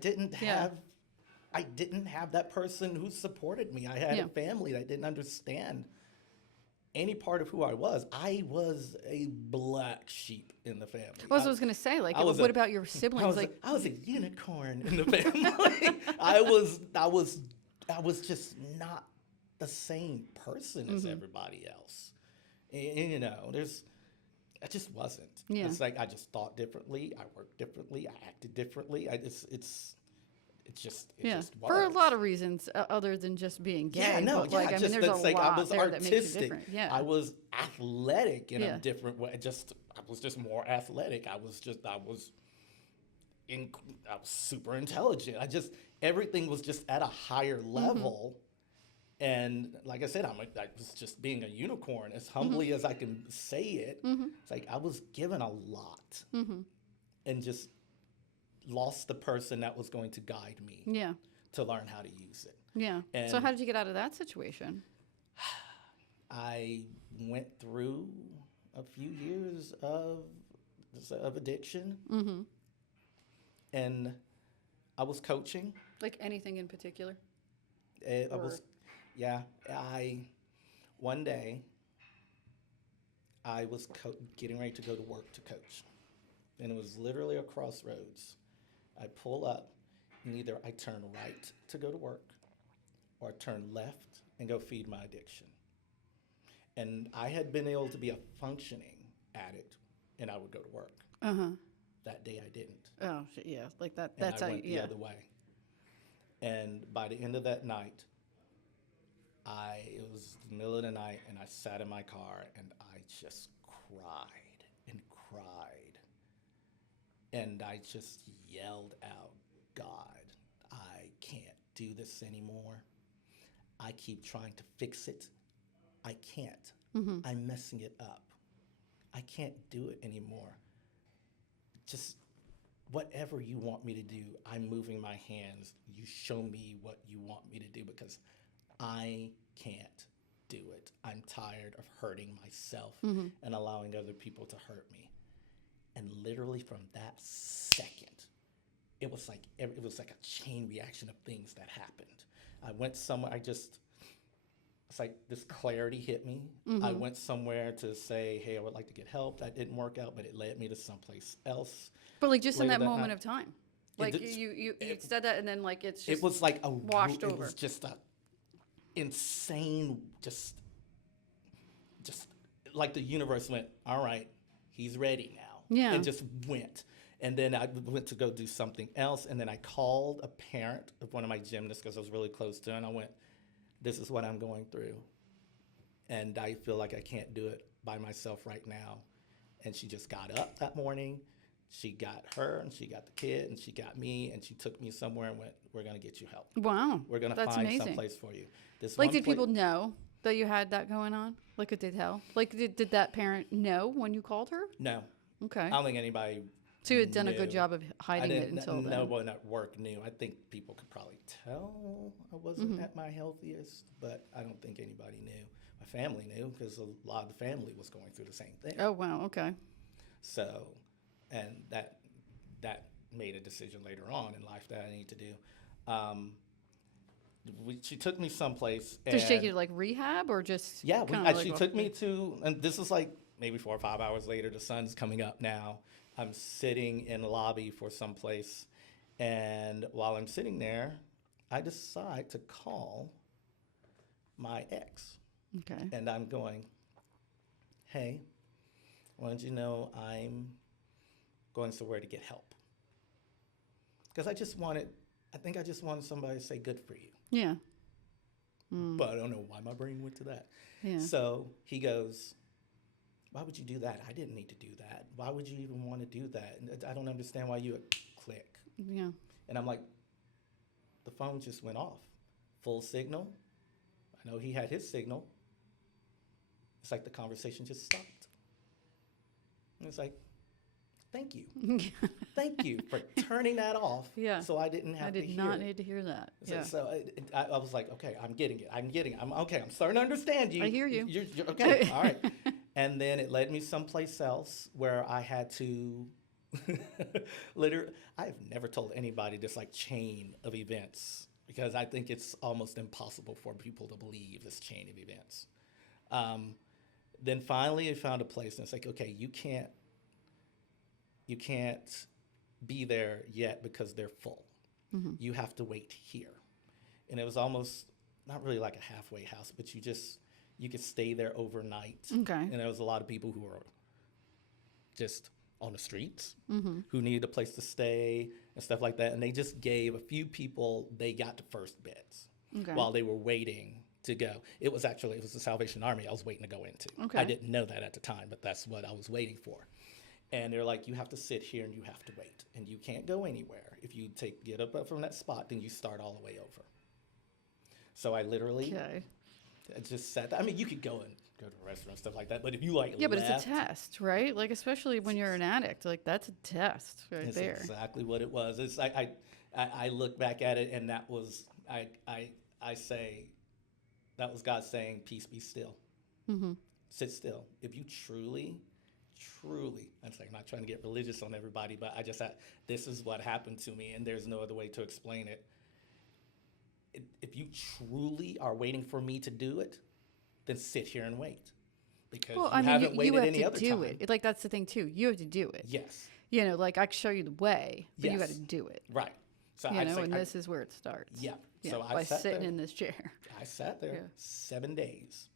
didn't have that person who supported me. I had a family that didn't understand any part of who I was. I was a black sheep in the family. Well, I was going to say, like, I was what about your siblings? I was a unicorn in the family. I was just not the same person as everybody else. And I just wasn't. Yeah. It's like I just thought differently. I worked differently. I acted differently. It just was. For a lot of reasons other than just being gay. Yeah, no, but like, I mean, there's a lot I was there artistic. that makes you different. Yeah. I was athletic in a different way. I was just more athletic. I was super intelligent. Everything was just at a higher level. And like I said, I was just being a unicorn, as humbly as I can say it. It's like I was given a lot and just lost the person that was going to guide me to learn how to use it. Yeah. And so how did you get out of that situation? I went through a few years of addiction. And I was coaching. Like anything in particular? One day, I was getting ready to go to work to coach. And it was literally a crossroads. I pull up, and either I turn right to go to work, or I turn left and go feed my addiction. And I had been able to be a functioning addict, and I would go to work. That day I didn't. Oh, yeah. Like that. And That's I how. went the other way. And by the end of that night, it was the middle of the night, and I sat in my car, and I just cried and cried. And I just yelled out, God, I can't do this anymore. I keep trying to fix it. I can't. I'm messing it up. I can't do it anymore. Just whatever you want me to do, I'm moving my hands. You show me what you want me to do, because I can't do it. I'm tired of hurting myself and allowing other people to hurt me. And literally from that second, it was like a chain reaction of things that happened. I went somewhere. It's like this clarity hit me. I went somewhere to say, hey, I would like to get help. That didn't work out, but it led me to someplace else. But like just in later that that moment night. of time, like you said that, and then like it's just It was like washed over. It was just a insane, just like the universe went, all right, he's ready now. Yeah. It just went. And then I went to go do something else. And then I called a parent of one of my gymnasts, because I was really close to her. And I went, this is what I'm going through. And I feel like I can't do it by myself right now. And she just got up that morning. She got her, and she got the kid, and she got me, and she took me somewhere and went, we're going to get you help. Wow. We're going to That's find amazing. someplace for you. This Like, one did pla- people know that you had that going on? Like, did they tell? Like, did that parent know when you called her? No. Okay. I don't think anybody So you had done a good knew. job of I hiding it didn't. until then. No one at work knew. I think people could probably tell I wasn't at my healthiest, but I don't think anybody knew. My family knew, because a lot of the family was going through the same thing. Oh, wow. Okay. So, and that made a decision later on in life that I need to do. She took me someplace. Did she take you to like rehab or just? Yeah, kinda like she off took the- me to, and this is like maybe 4 or 5 hours later. The sun's coming up now. I'm sitting in the lobby for someplace, and while I'm sitting there, I decide to call my ex. Okay. And I'm going, hey, I wanted you to know I'm going somewhere to get help. Because I think I just wanted somebody to say good for you. Yeah. But I don't know why my brain went to that. Yeah. So he goes, why would you do that? I didn't need to do that. Why would you even want to do that? And I don't understand why you would click. Yeah. And I'm like, the phone just went off. Full signal. I know he had his signal. It's like the conversation just stopped. And it's like, thank you. Thank you for turning that off. Yeah. So I didn't have I to did hear not it. need to hear that. So, Yeah. so I was like, okay, I'm getting it. I'm okay. I'm starting to understand you. I hear you. You're okay. All right. And then it led me someplace else where I had to literally, I've never told anybody this like chain of events, because I think it's almost impossible for people to believe this chain of events. Then finally I found a place, and it's like, okay, you can't be there yet because they're full. You have to wait here. And it was almost not really like a halfway house, but you could stay there overnight. Okay. And there was a lot of people who were just on the streets who needed a place to stay and stuff like that. And they just gave a few people, they got the first beds Okay. while they were waiting to go. It was the Salvation Army I was waiting to go into. Okay. I didn't know that at the time, but that's what I was waiting for. And they're like, you have to sit here and you have to wait. And you can't go anywhere. If you get up from that spot, then you start all the way over. So I literally Okay. I just sat there. I mean, you could go and go to a restaurant, stuff like that. But if you like Yeah, but it's left, a test, right? Like, especially when you're an addict, like that's a test right it's there. exactly what it was. It's I look back at it, and that was I say that was God saying, peace, be still. Sit still. If you truly, I'm not trying to get religious on everybody, but this is what happened to me, and there's no other way to explain it. If you truly are waiting for me to do it, then sit here and wait, because Well, you I mean, haven't you waited have any to other do time. it. Like that's the thing too. You have to do it. Yes, You know, like I can show you the way, but you got to Yes. do it. right. So You I'd know, say and this is where it starts. yeah. Yeah, So I by sat sitting there. in this chair. I sat there Yeah. 7 days.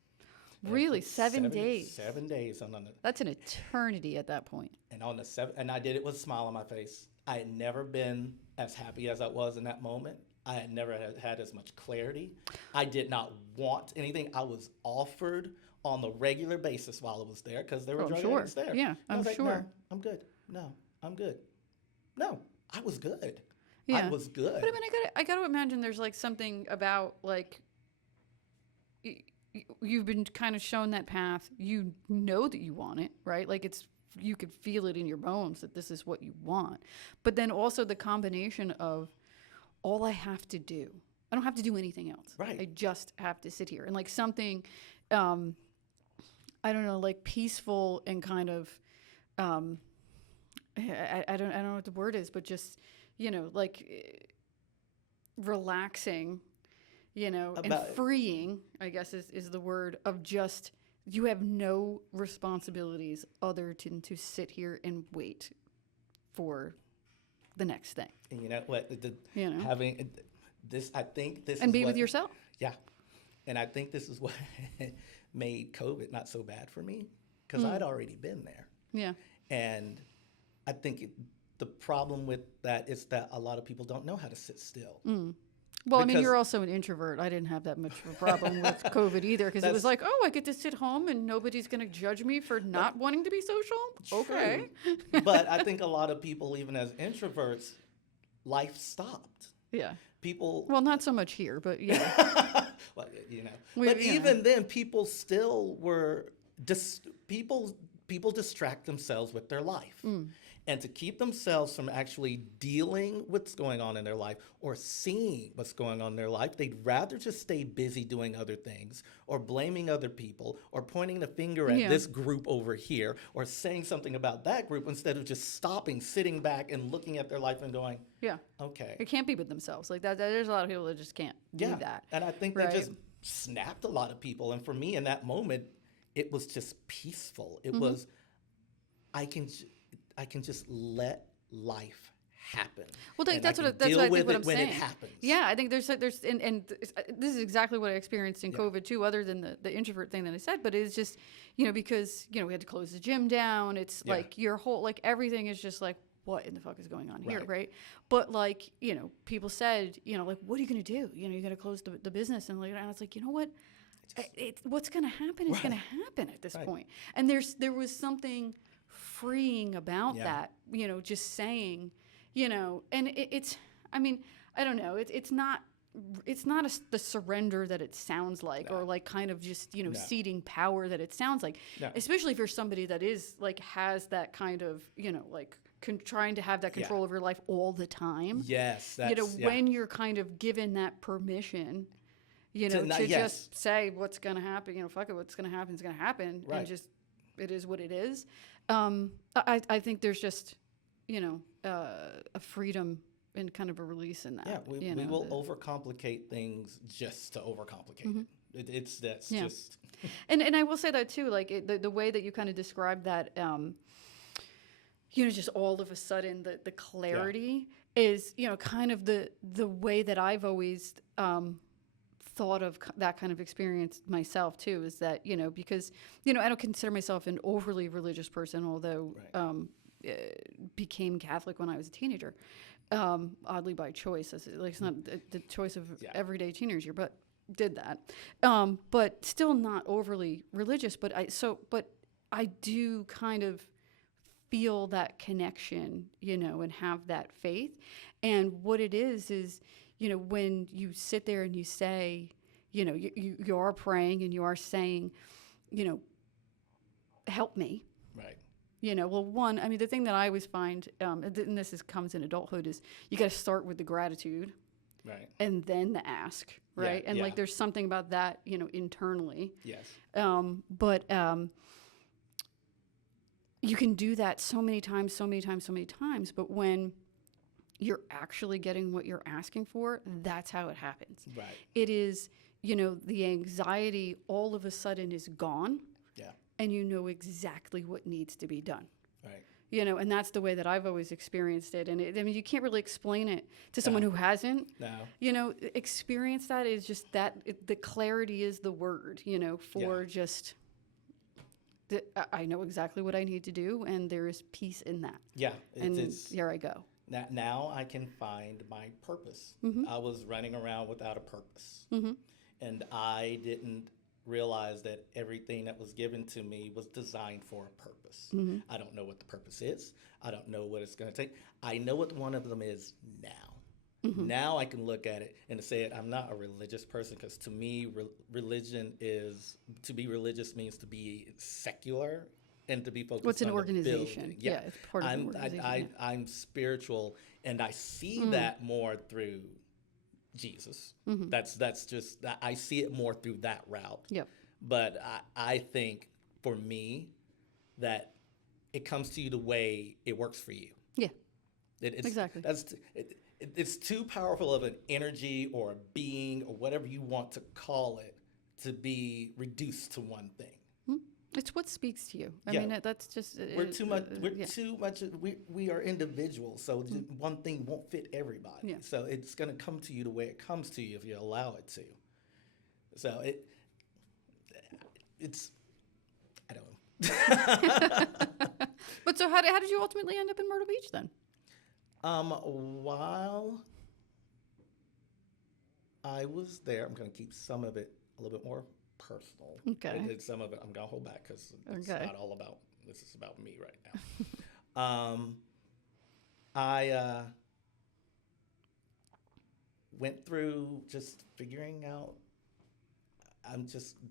Really, 7 days? 7 days. That's an eternity at that point. And on the seven, and I did it with a smile on my face. I had never been as happy as I was in that moment. I had never had as much clarity. I did not want anything. I was offered on the regular basis while I was there because there were I'm drug sure. addicts there. Yeah, And I I'm was like, sure. No, I'm good. No, I'm good. No, I was good. Yeah. I was good. But I mean, I got to imagine there's like something about like you've been kind of shown that path. You know that you want it, right? Like you could feel it in your bones that this is what you want. But then also the combination of all I have to do. I don't have to do anything else. Right. I just have to sit here and like something, I don't know, like peaceful and kind of, I don't know what the word is, but just, like relaxing, and freeing, I guess is the word of just, you have no responsibilities other than to sit here and wait for the next thing. And you know what? Having this, I think this and is be what, with yourself. Yeah. And I think this is what made COVID not so bad for me because I'd already been there. Yeah. And I think the problem with that is that a lot of people don't know how to sit still. Well, I mean, Because- you're also an introvert. I didn't have that much of a problem with COVID either because it was like, oh, I get to sit home and nobody's going to judge me for not wanting to be social. Okay. True. But I think a lot of people, even as introverts, life stopped. Yeah. People. Well, not so much here, but yeah. Well, We- but you know. even then, people still were. People distract themselves with their life. And to keep themselves from actually dealing with what's going on in their life or seeing what's going on in their life, they'd rather just stay busy doing other things or blaming other people or pointing the finger at Yeah. this group over here or saying something about that group instead of just stopping, sitting back and looking at their life and going, Yeah. okay. They can't be with themselves. Like that. There's a lot of people that just can't do that. And I think Right. they just snapped a lot of people. And for me in that moment, it was just peaceful. It was, I can just let life happen. Well, And that's I what can deal I with think what it I'm when saying. it happens. Yeah, I think there's and this is exactly what I experienced in COVID too, other than the introvert thing that I said. But it's just because we had to close the gym down. It's like your whole everything is just like, what in the fuck is going on here, right? But like people said like, what are you gonna do? You gotta close the business, and like, and I was like, you know what? What's gonna happen is gonna happen at this point. And there was something freeing about that, just saying, and it's, I mean, I don't know, it's not the surrender that it sounds like, or like kind of just, ceding power that it sounds like, especially if you're somebody that is like, has that kind of, like trying to have that control over your life all the time. Yes. When you're kind of given that permission, to just say what's going to happen, fuck it, what's going to happen is going to happen. Right. And just, it is what it is. I think there's just, a freedom and kind of a release in that. Yeah, we will overcomplicate things just to overcomplicate it. That's just. And I will say that too, like the way that you kind of described that, just all of a sudden the clarity is, kind of the way that I've always thought of that kind of experience myself too, is that, because, I don't consider myself an overly religious person, although became Catholic when I was a teenager, oddly by choice. It's not the choice of everyday teenager, but did that. But still not overly religious, but I do kind of feel that connection, and have that faith. And what it is, when you sit there and you say, you are praying and you are saying, help me. Right. Well, one, I mean, the thing that I always find, and this comes in adulthood, is you got to start with the gratitude. Right. And then the ask, right? And like, there's something about that, internally. Yes. But you can do that so many times. But when you're actually getting what you're asking for, that's how it happens. Right. It is, the anxiety all of a sudden is gone. Yeah. And you know exactly what needs to be done. Right. you know, and that's the way that I've always experienced it. And I mean, you can't really explain it to someone who hasn't. No. You know, experience that is just that the clarity is the word, you know, for just. I know exactly what I need to do, and there is peace in that. Yeah. And here I go. Now I can find my purpose. I was running around without a purpose. And I didn't realize that everything that was given to me was designed for a purpose. I don't know what the purpose is. I don't know what it's going to take. I know what one of them is now. Now I can look at it and say it. I'm not a religious person, because to me, religion is, to be religious means to be secular and to be focused What's an on the organization? building. Yeah, it's part of an organization. I'm spiritual, and I see that more through Jesus. That's just, I see it more through that route. Yep. But I think for me that it comes to you the way it works for you. Yeah. Exactly. It's too powerful of an energy or a being or whatever you want to call it to be reduced to one thing. It's what speaks to you. I Yeah. mean, that's just We're too much. We are individuals, so one thing won't fit everybody. Yeah. So it's going to come to you the way it comes to you if you allow it to. So it's I don't know. But so how did you ultimately end up in Myrtle Beach then? While I was there, I'm going to keep some of it a little bit more personal. Okay. And some of it I'm going to hold back, because it's not all about, this is about me right now. I went through just figuring out,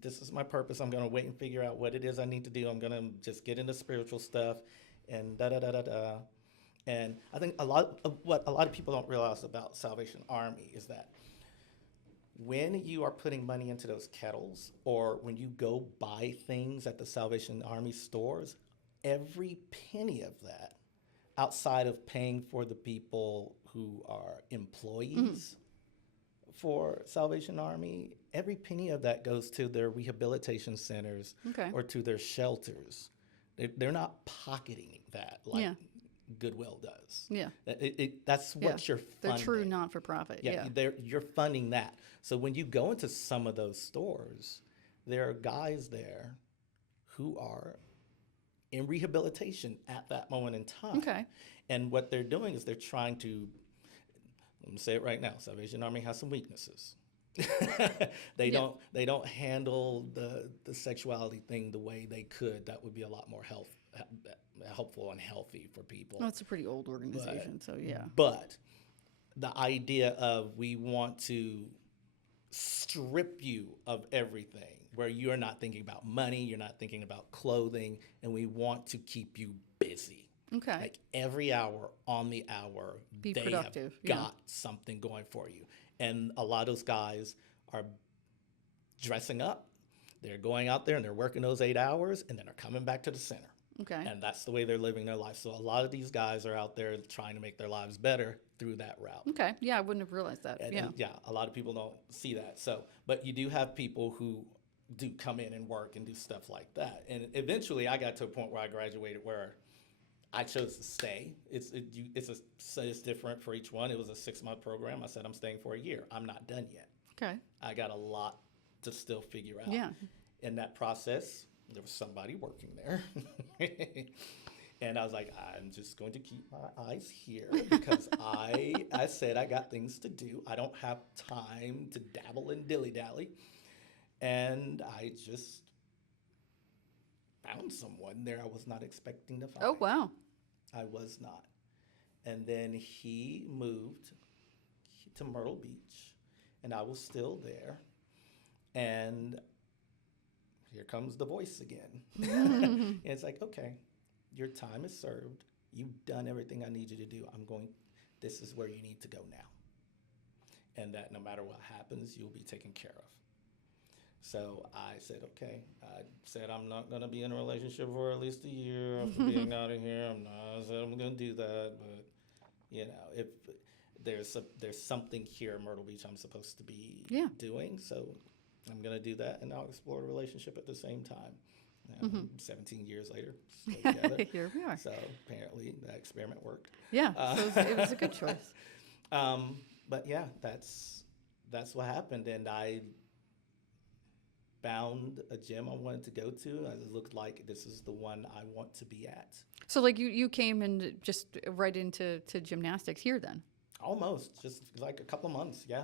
this is my purpose. I'm going to wait and figure out what it is I need to do. I'm going to just get into spiritual stuff and da-da-da-da-da. And I think what a lot of people don't realize about Salvation Army is that when you are putting money into those kettles, or when you go buy things at the Salvation Army stores, every penny of that, outside of paying for the people who are employees for Salvation Army, every penny of that goes to their rehabilitation centers or to their shelters. They're not pocketing that like Goodwill does. Yeah. That's what you're funding. They're true not-for-profit. Yeah. You're funding that. So when you go into some of those stores, there are guys there who are in rehabilitation at that moment in time. Okay. And what they're doing is they're trying to, let me say it right now, Salvation Army has some weaknesses. They don't handle the sexuality thing the way they could. That would be a lot more helpful and healthy for people. Well, it's a pretty old organization, so yeah. But the idea of, we want to strip you of everything, where you're not thinking about money, you're not thinking about clothing, and we want to keep you busy. Okay. Like every hour on the hour, Be they productive. have got something going for you. And a lot of those guys are dressing up. They're going out there and they're working those 8 hours, and then they're coming back to the center. Okay. And that's the way they're living their life. So a lot of these guys are out there trying to make their lives better through that route. Okay. Yeah, I wouldn't have realized that. And a lot of people don't see that. So, but you do have people who do come in and work and do stuff like that. And eventually I got to a point where I graduated where I chose to stay. It's different for each one. It was a 6-month program. I said, I'm staying for a year. I'm not done yet. Okay. I got a lot to still figure out. Yeah. In that process, there was somebody working there. And I was like, I'm just going to keep my eyes here, because I said I got things to do. I don't have time to dabble and dilly-dally. And I just found someone there I was not expecting to find. Oh, wow. I was not. And then he moved to Myrtle Beach, and I was still there. And here comes the voice again. And it's like, okay, your time is served. You've done everything I need you to do. This is where you need to go now. And that no matter what happens, you'll be taken care of. So I said, okay. I said I'm not going to be in a relationship for at least a year after being out of here. I said I'm going to do that. But, if there's something here in Myrtle Beach I'm supposed to be doing, so I'm going to do that, and I'll explore a relationship at the same time. Mm-hmm. 17 years later, still together. Here we are. So apparently that experiment worked. Yeah, so it was a good choice. But yeah, that's what happened, and I found a gym I wanted to go to. It looked like this is the one I want to be at. So like you came and just right into gymnastics here then? Almost, just like a couple of months, yeah.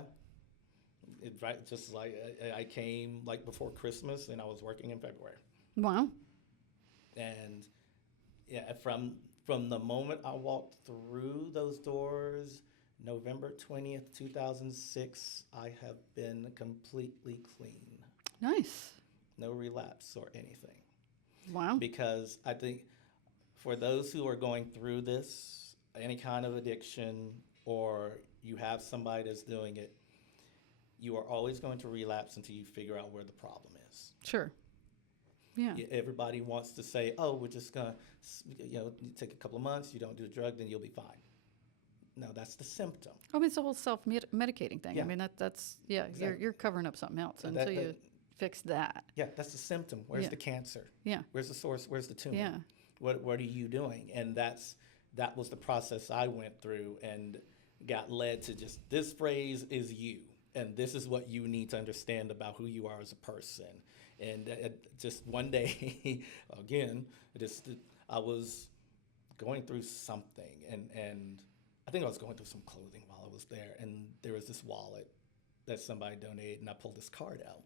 Just like I came like before Christmas, and I was working in February. Wow. And yeah, from the moment I walked through those doors, November 20th, 2006, I have been completely clean. Nice. No relapse or anything. Wow. Because I think for those who are going through this, any kind of addiction, or you have somebody that's doing it, you are always going to relapse until you figure out where the problem is. Sure. Yeah. Everybody wants to say, oh, we're just going to, take a couple of months, you don't do the drug, then you'll be fine. No, that's the symptom. I mean, it's the whole self-medicating thing. Yeah. I mean, that's Exactly. you're covering up something else until you fix that. Yeah, that's the symptom. Where's Yeah. the cancer? Yeah. Where's the source? Where's the tumor? Yeah. What are you doing? And that was the process I went through, and got led to just, this phrase is you, and this is what you need to understand about who you are as a person. And just one day, again, I was going through something, and I think I was going through some clothing while I was there, and there was this wallet that somebody donated, and I pulled this card out.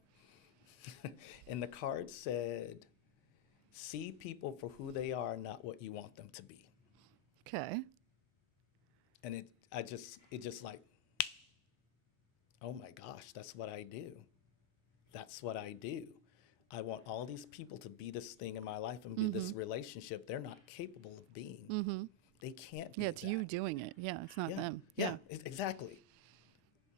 And the card said, see people for who they are, not what you want them to be. Okay. And it just like, oh my gosh, that's what I do. That's what I do. I want all these people to be this thing in my life and be this relationship they're not capable of being. Mm-hmm. They can't be Yeah, it's that. you doing it. Yeah, it's not them. Yeah, exactly.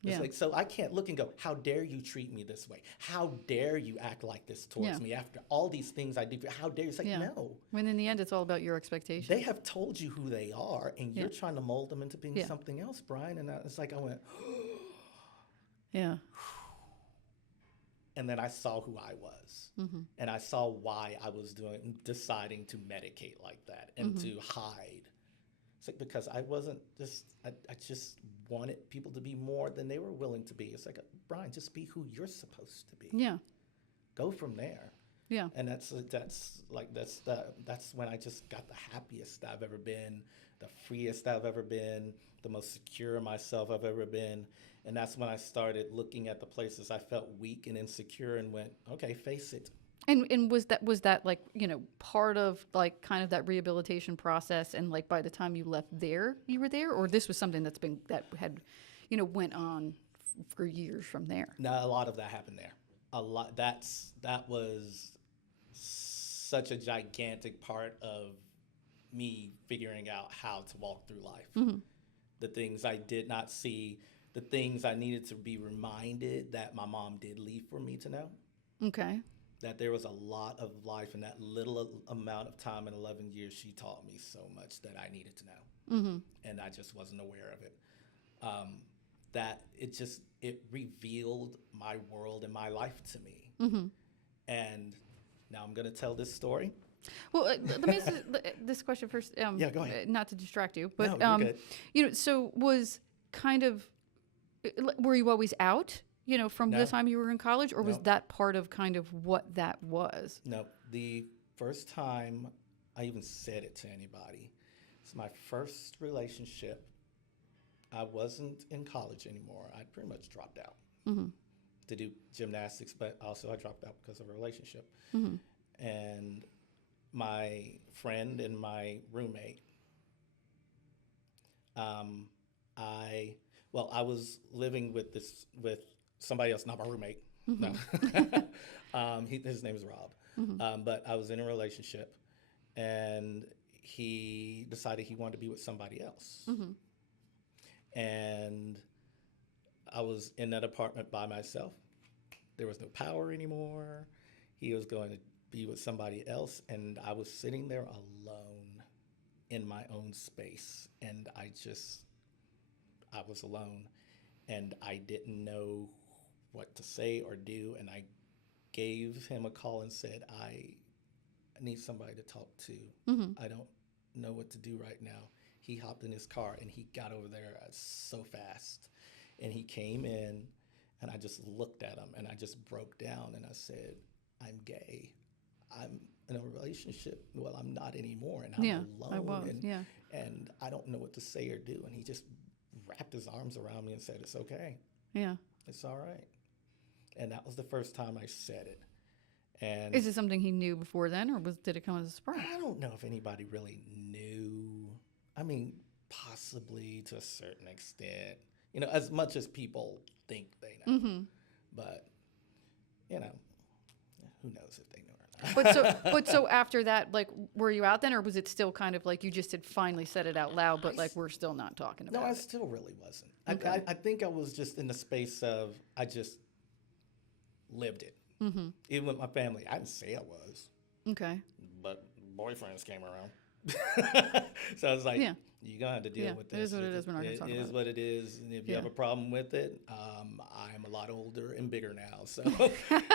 It's Yeah. like, so I can't look and go, how dare you treat me this way? How dare you act like this towards Yeah. me after all these things I do? How dare you? It's like, Yeah. no. When in the end, it's all about your expectations. They have told you who they are, and you're Yeah. trying to mold them into being Yeah. something else, Brian. And it's like, I went, Yeah. and then I saw who I was. Mm-hmm. And I saw why I was deciding to medicate like that and to hide. It's like, because I wasn't just, I just wanted people to be more than they were willing to be. It's like, Brian, just be who you're supposed to be. Yeah. Go from there. Yeah. And that's when I just got the happiest I've ever been, the freest I've ever been, the most secure in myself I've ever been. And that's when I started looking at the places I felt weak and insecure and went, okay, face it. And was that like, part of like kind of that rehabilitation process, and like by the time you left there, you were there, or this was something that had went on for years from there? No, a lot of that happened there. A lot. That was such a gigantic part of me figuring out how to walk through life. Mm-hmm. The things I did not see, the things I needed to be reminded that my mom did leave for me to know. Okay. That there was a lot of life in that little amount of time in 11 years. She taught me so much that I needed to know. Mm-hmm. And I just wasn't aware of it. That it revealed my world and my life to me. Mm-hmm. And now I'm going to tell this story. Well, let me ask this question first. Yeah, go ahead. Not to distract you, but No, you're good. So was kind of, were you always out? From No. the time you were in college, or was No. that part of kind of what that was? No, the first time I even said it to anybody, it's my first relationship. I wasn't in college anymore. I pretty much dropped out to do gymnastics, but also I dropped out because of a relationship. Mm-hmm. And my friend and my roommate, I was living with somebody else, not my roommate. No. His name is Rob. But I was in a relationship, and he decided he wanted to be with somebody else. And I was in that apartment by myself. There was no power anymore. He was going to be with somebody else, and I was sitting there alone in my own space, and I was alone, and I didn't know what to say or do, and I gave him a call and said, I need somebody to talk to. I don't know what to do right now. He hopped in his car and he got over there so fast. And he came in and I just looked at him and I just broke down and I said, I'm gay. I'm in a relationship. Well, I'm not anymore. And I'm alone. I was, and I don't know what to say or do. And he just wrapped his arms around me and said, it's okay. Yeah. It's all right. And that was the first time I said it. And is it something he knew before then, or did it come as a surprise? I don't know if anybody really knew. I mean, possibly to a certain extent, you know, as much as people think they know. But, you know, who knows if they know or not. But so after that, like, were you out then, or was it still kind of like you just had finally said it out loud, but like we're still not talking about it? No, I still really wasn't. I think I was just in the space of I just lived it. Even with my family, I didn't say I was. Okay. But boyfriends came around. So I was like, you're going to have to deal with this. It is what it is. We're not going to talk about it. It is what it is. And if you have a problem with it, I'm a lot older and bigger now. So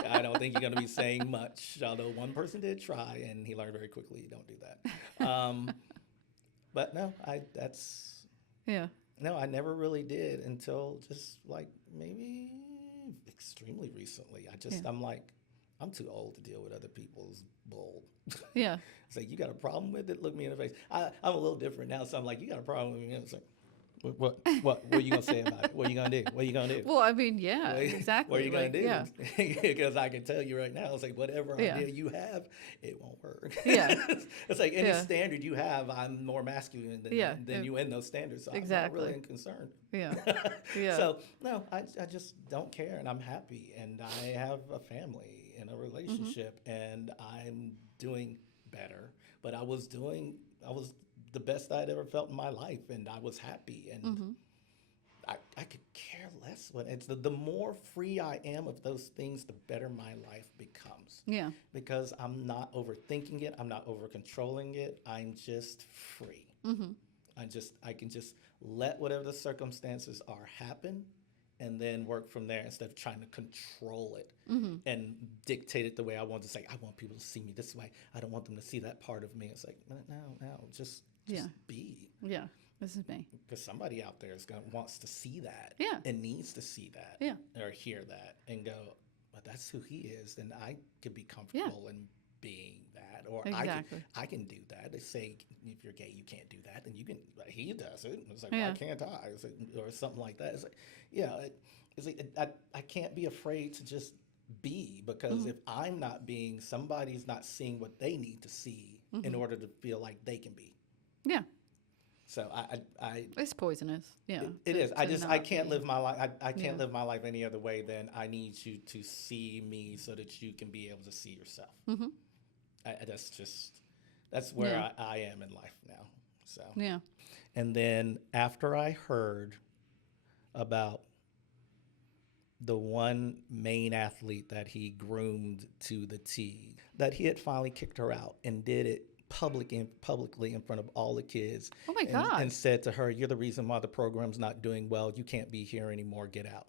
I don't think you're going to be saying much. Although one person did try, and he learned very quickly, don't do that. But no, no, I never really did until just like maybe extremely recently. I'm like, I'm too old to deal with other people's bull. Yeah. It's like, you got a problem with it? Look me in the face. I'm a little different now, so I'm like, you got a problem with me? It's like, what are you going to say about it? What are you going to do? What are you going to do? Well, I mean, yeah, exactly. What are you going to do? Yeah. Because I can tell you right now, it's like, whatever idea you have, it won't work. Yeah. It's like any standard you have, I'm more masculine than you in those standards. So I'm not really concerned. Yeah. Yeah. So, no, I just don't care, and I'm happy, and I have a family and a relationship, and I'm doing better. But I was the best I'd ever felt in my life, and I was happy, and I could care less what it's. The more free I am of those things, the better my life becomes. Yeah. Because I'm not overthinking it, I'm not over controlling it. I'm just free. I can just let whatever the circumstances are happen, and then work from there instead of trying to control it and dictate it the way I want to say. I want people to see me this way. I don't want them to see that part of me. It's like, no, just be. Yeah, this is me. Because somebody out there wants to see that and needs to see that or hear that and go, but that's who he is. Then I could be comfortable in being that. Or I can do that. They say, if you're gay, you can't do that. And you can, he does it. It's like, why can't I? It's like, or something like that. It's like, it's like, I can't be afraid to just be, because if I'm not being, somebody's not seeing what they need to see in order to feel like they can be. Yeah. So it's poisonous. Yeah. It is. I can't live my life. I can't live my life any other way than I need you to see me so that you can be able to see yourself. That's where I am in life now. So yeah. And then after I heard about the one main athlete that he groomed to the T, that he had finally kicked her out and did it publicly in front of all the kids. Oh my God. And said to her, you're the reason why the program's not doing well. You can't be here anymore. Get out.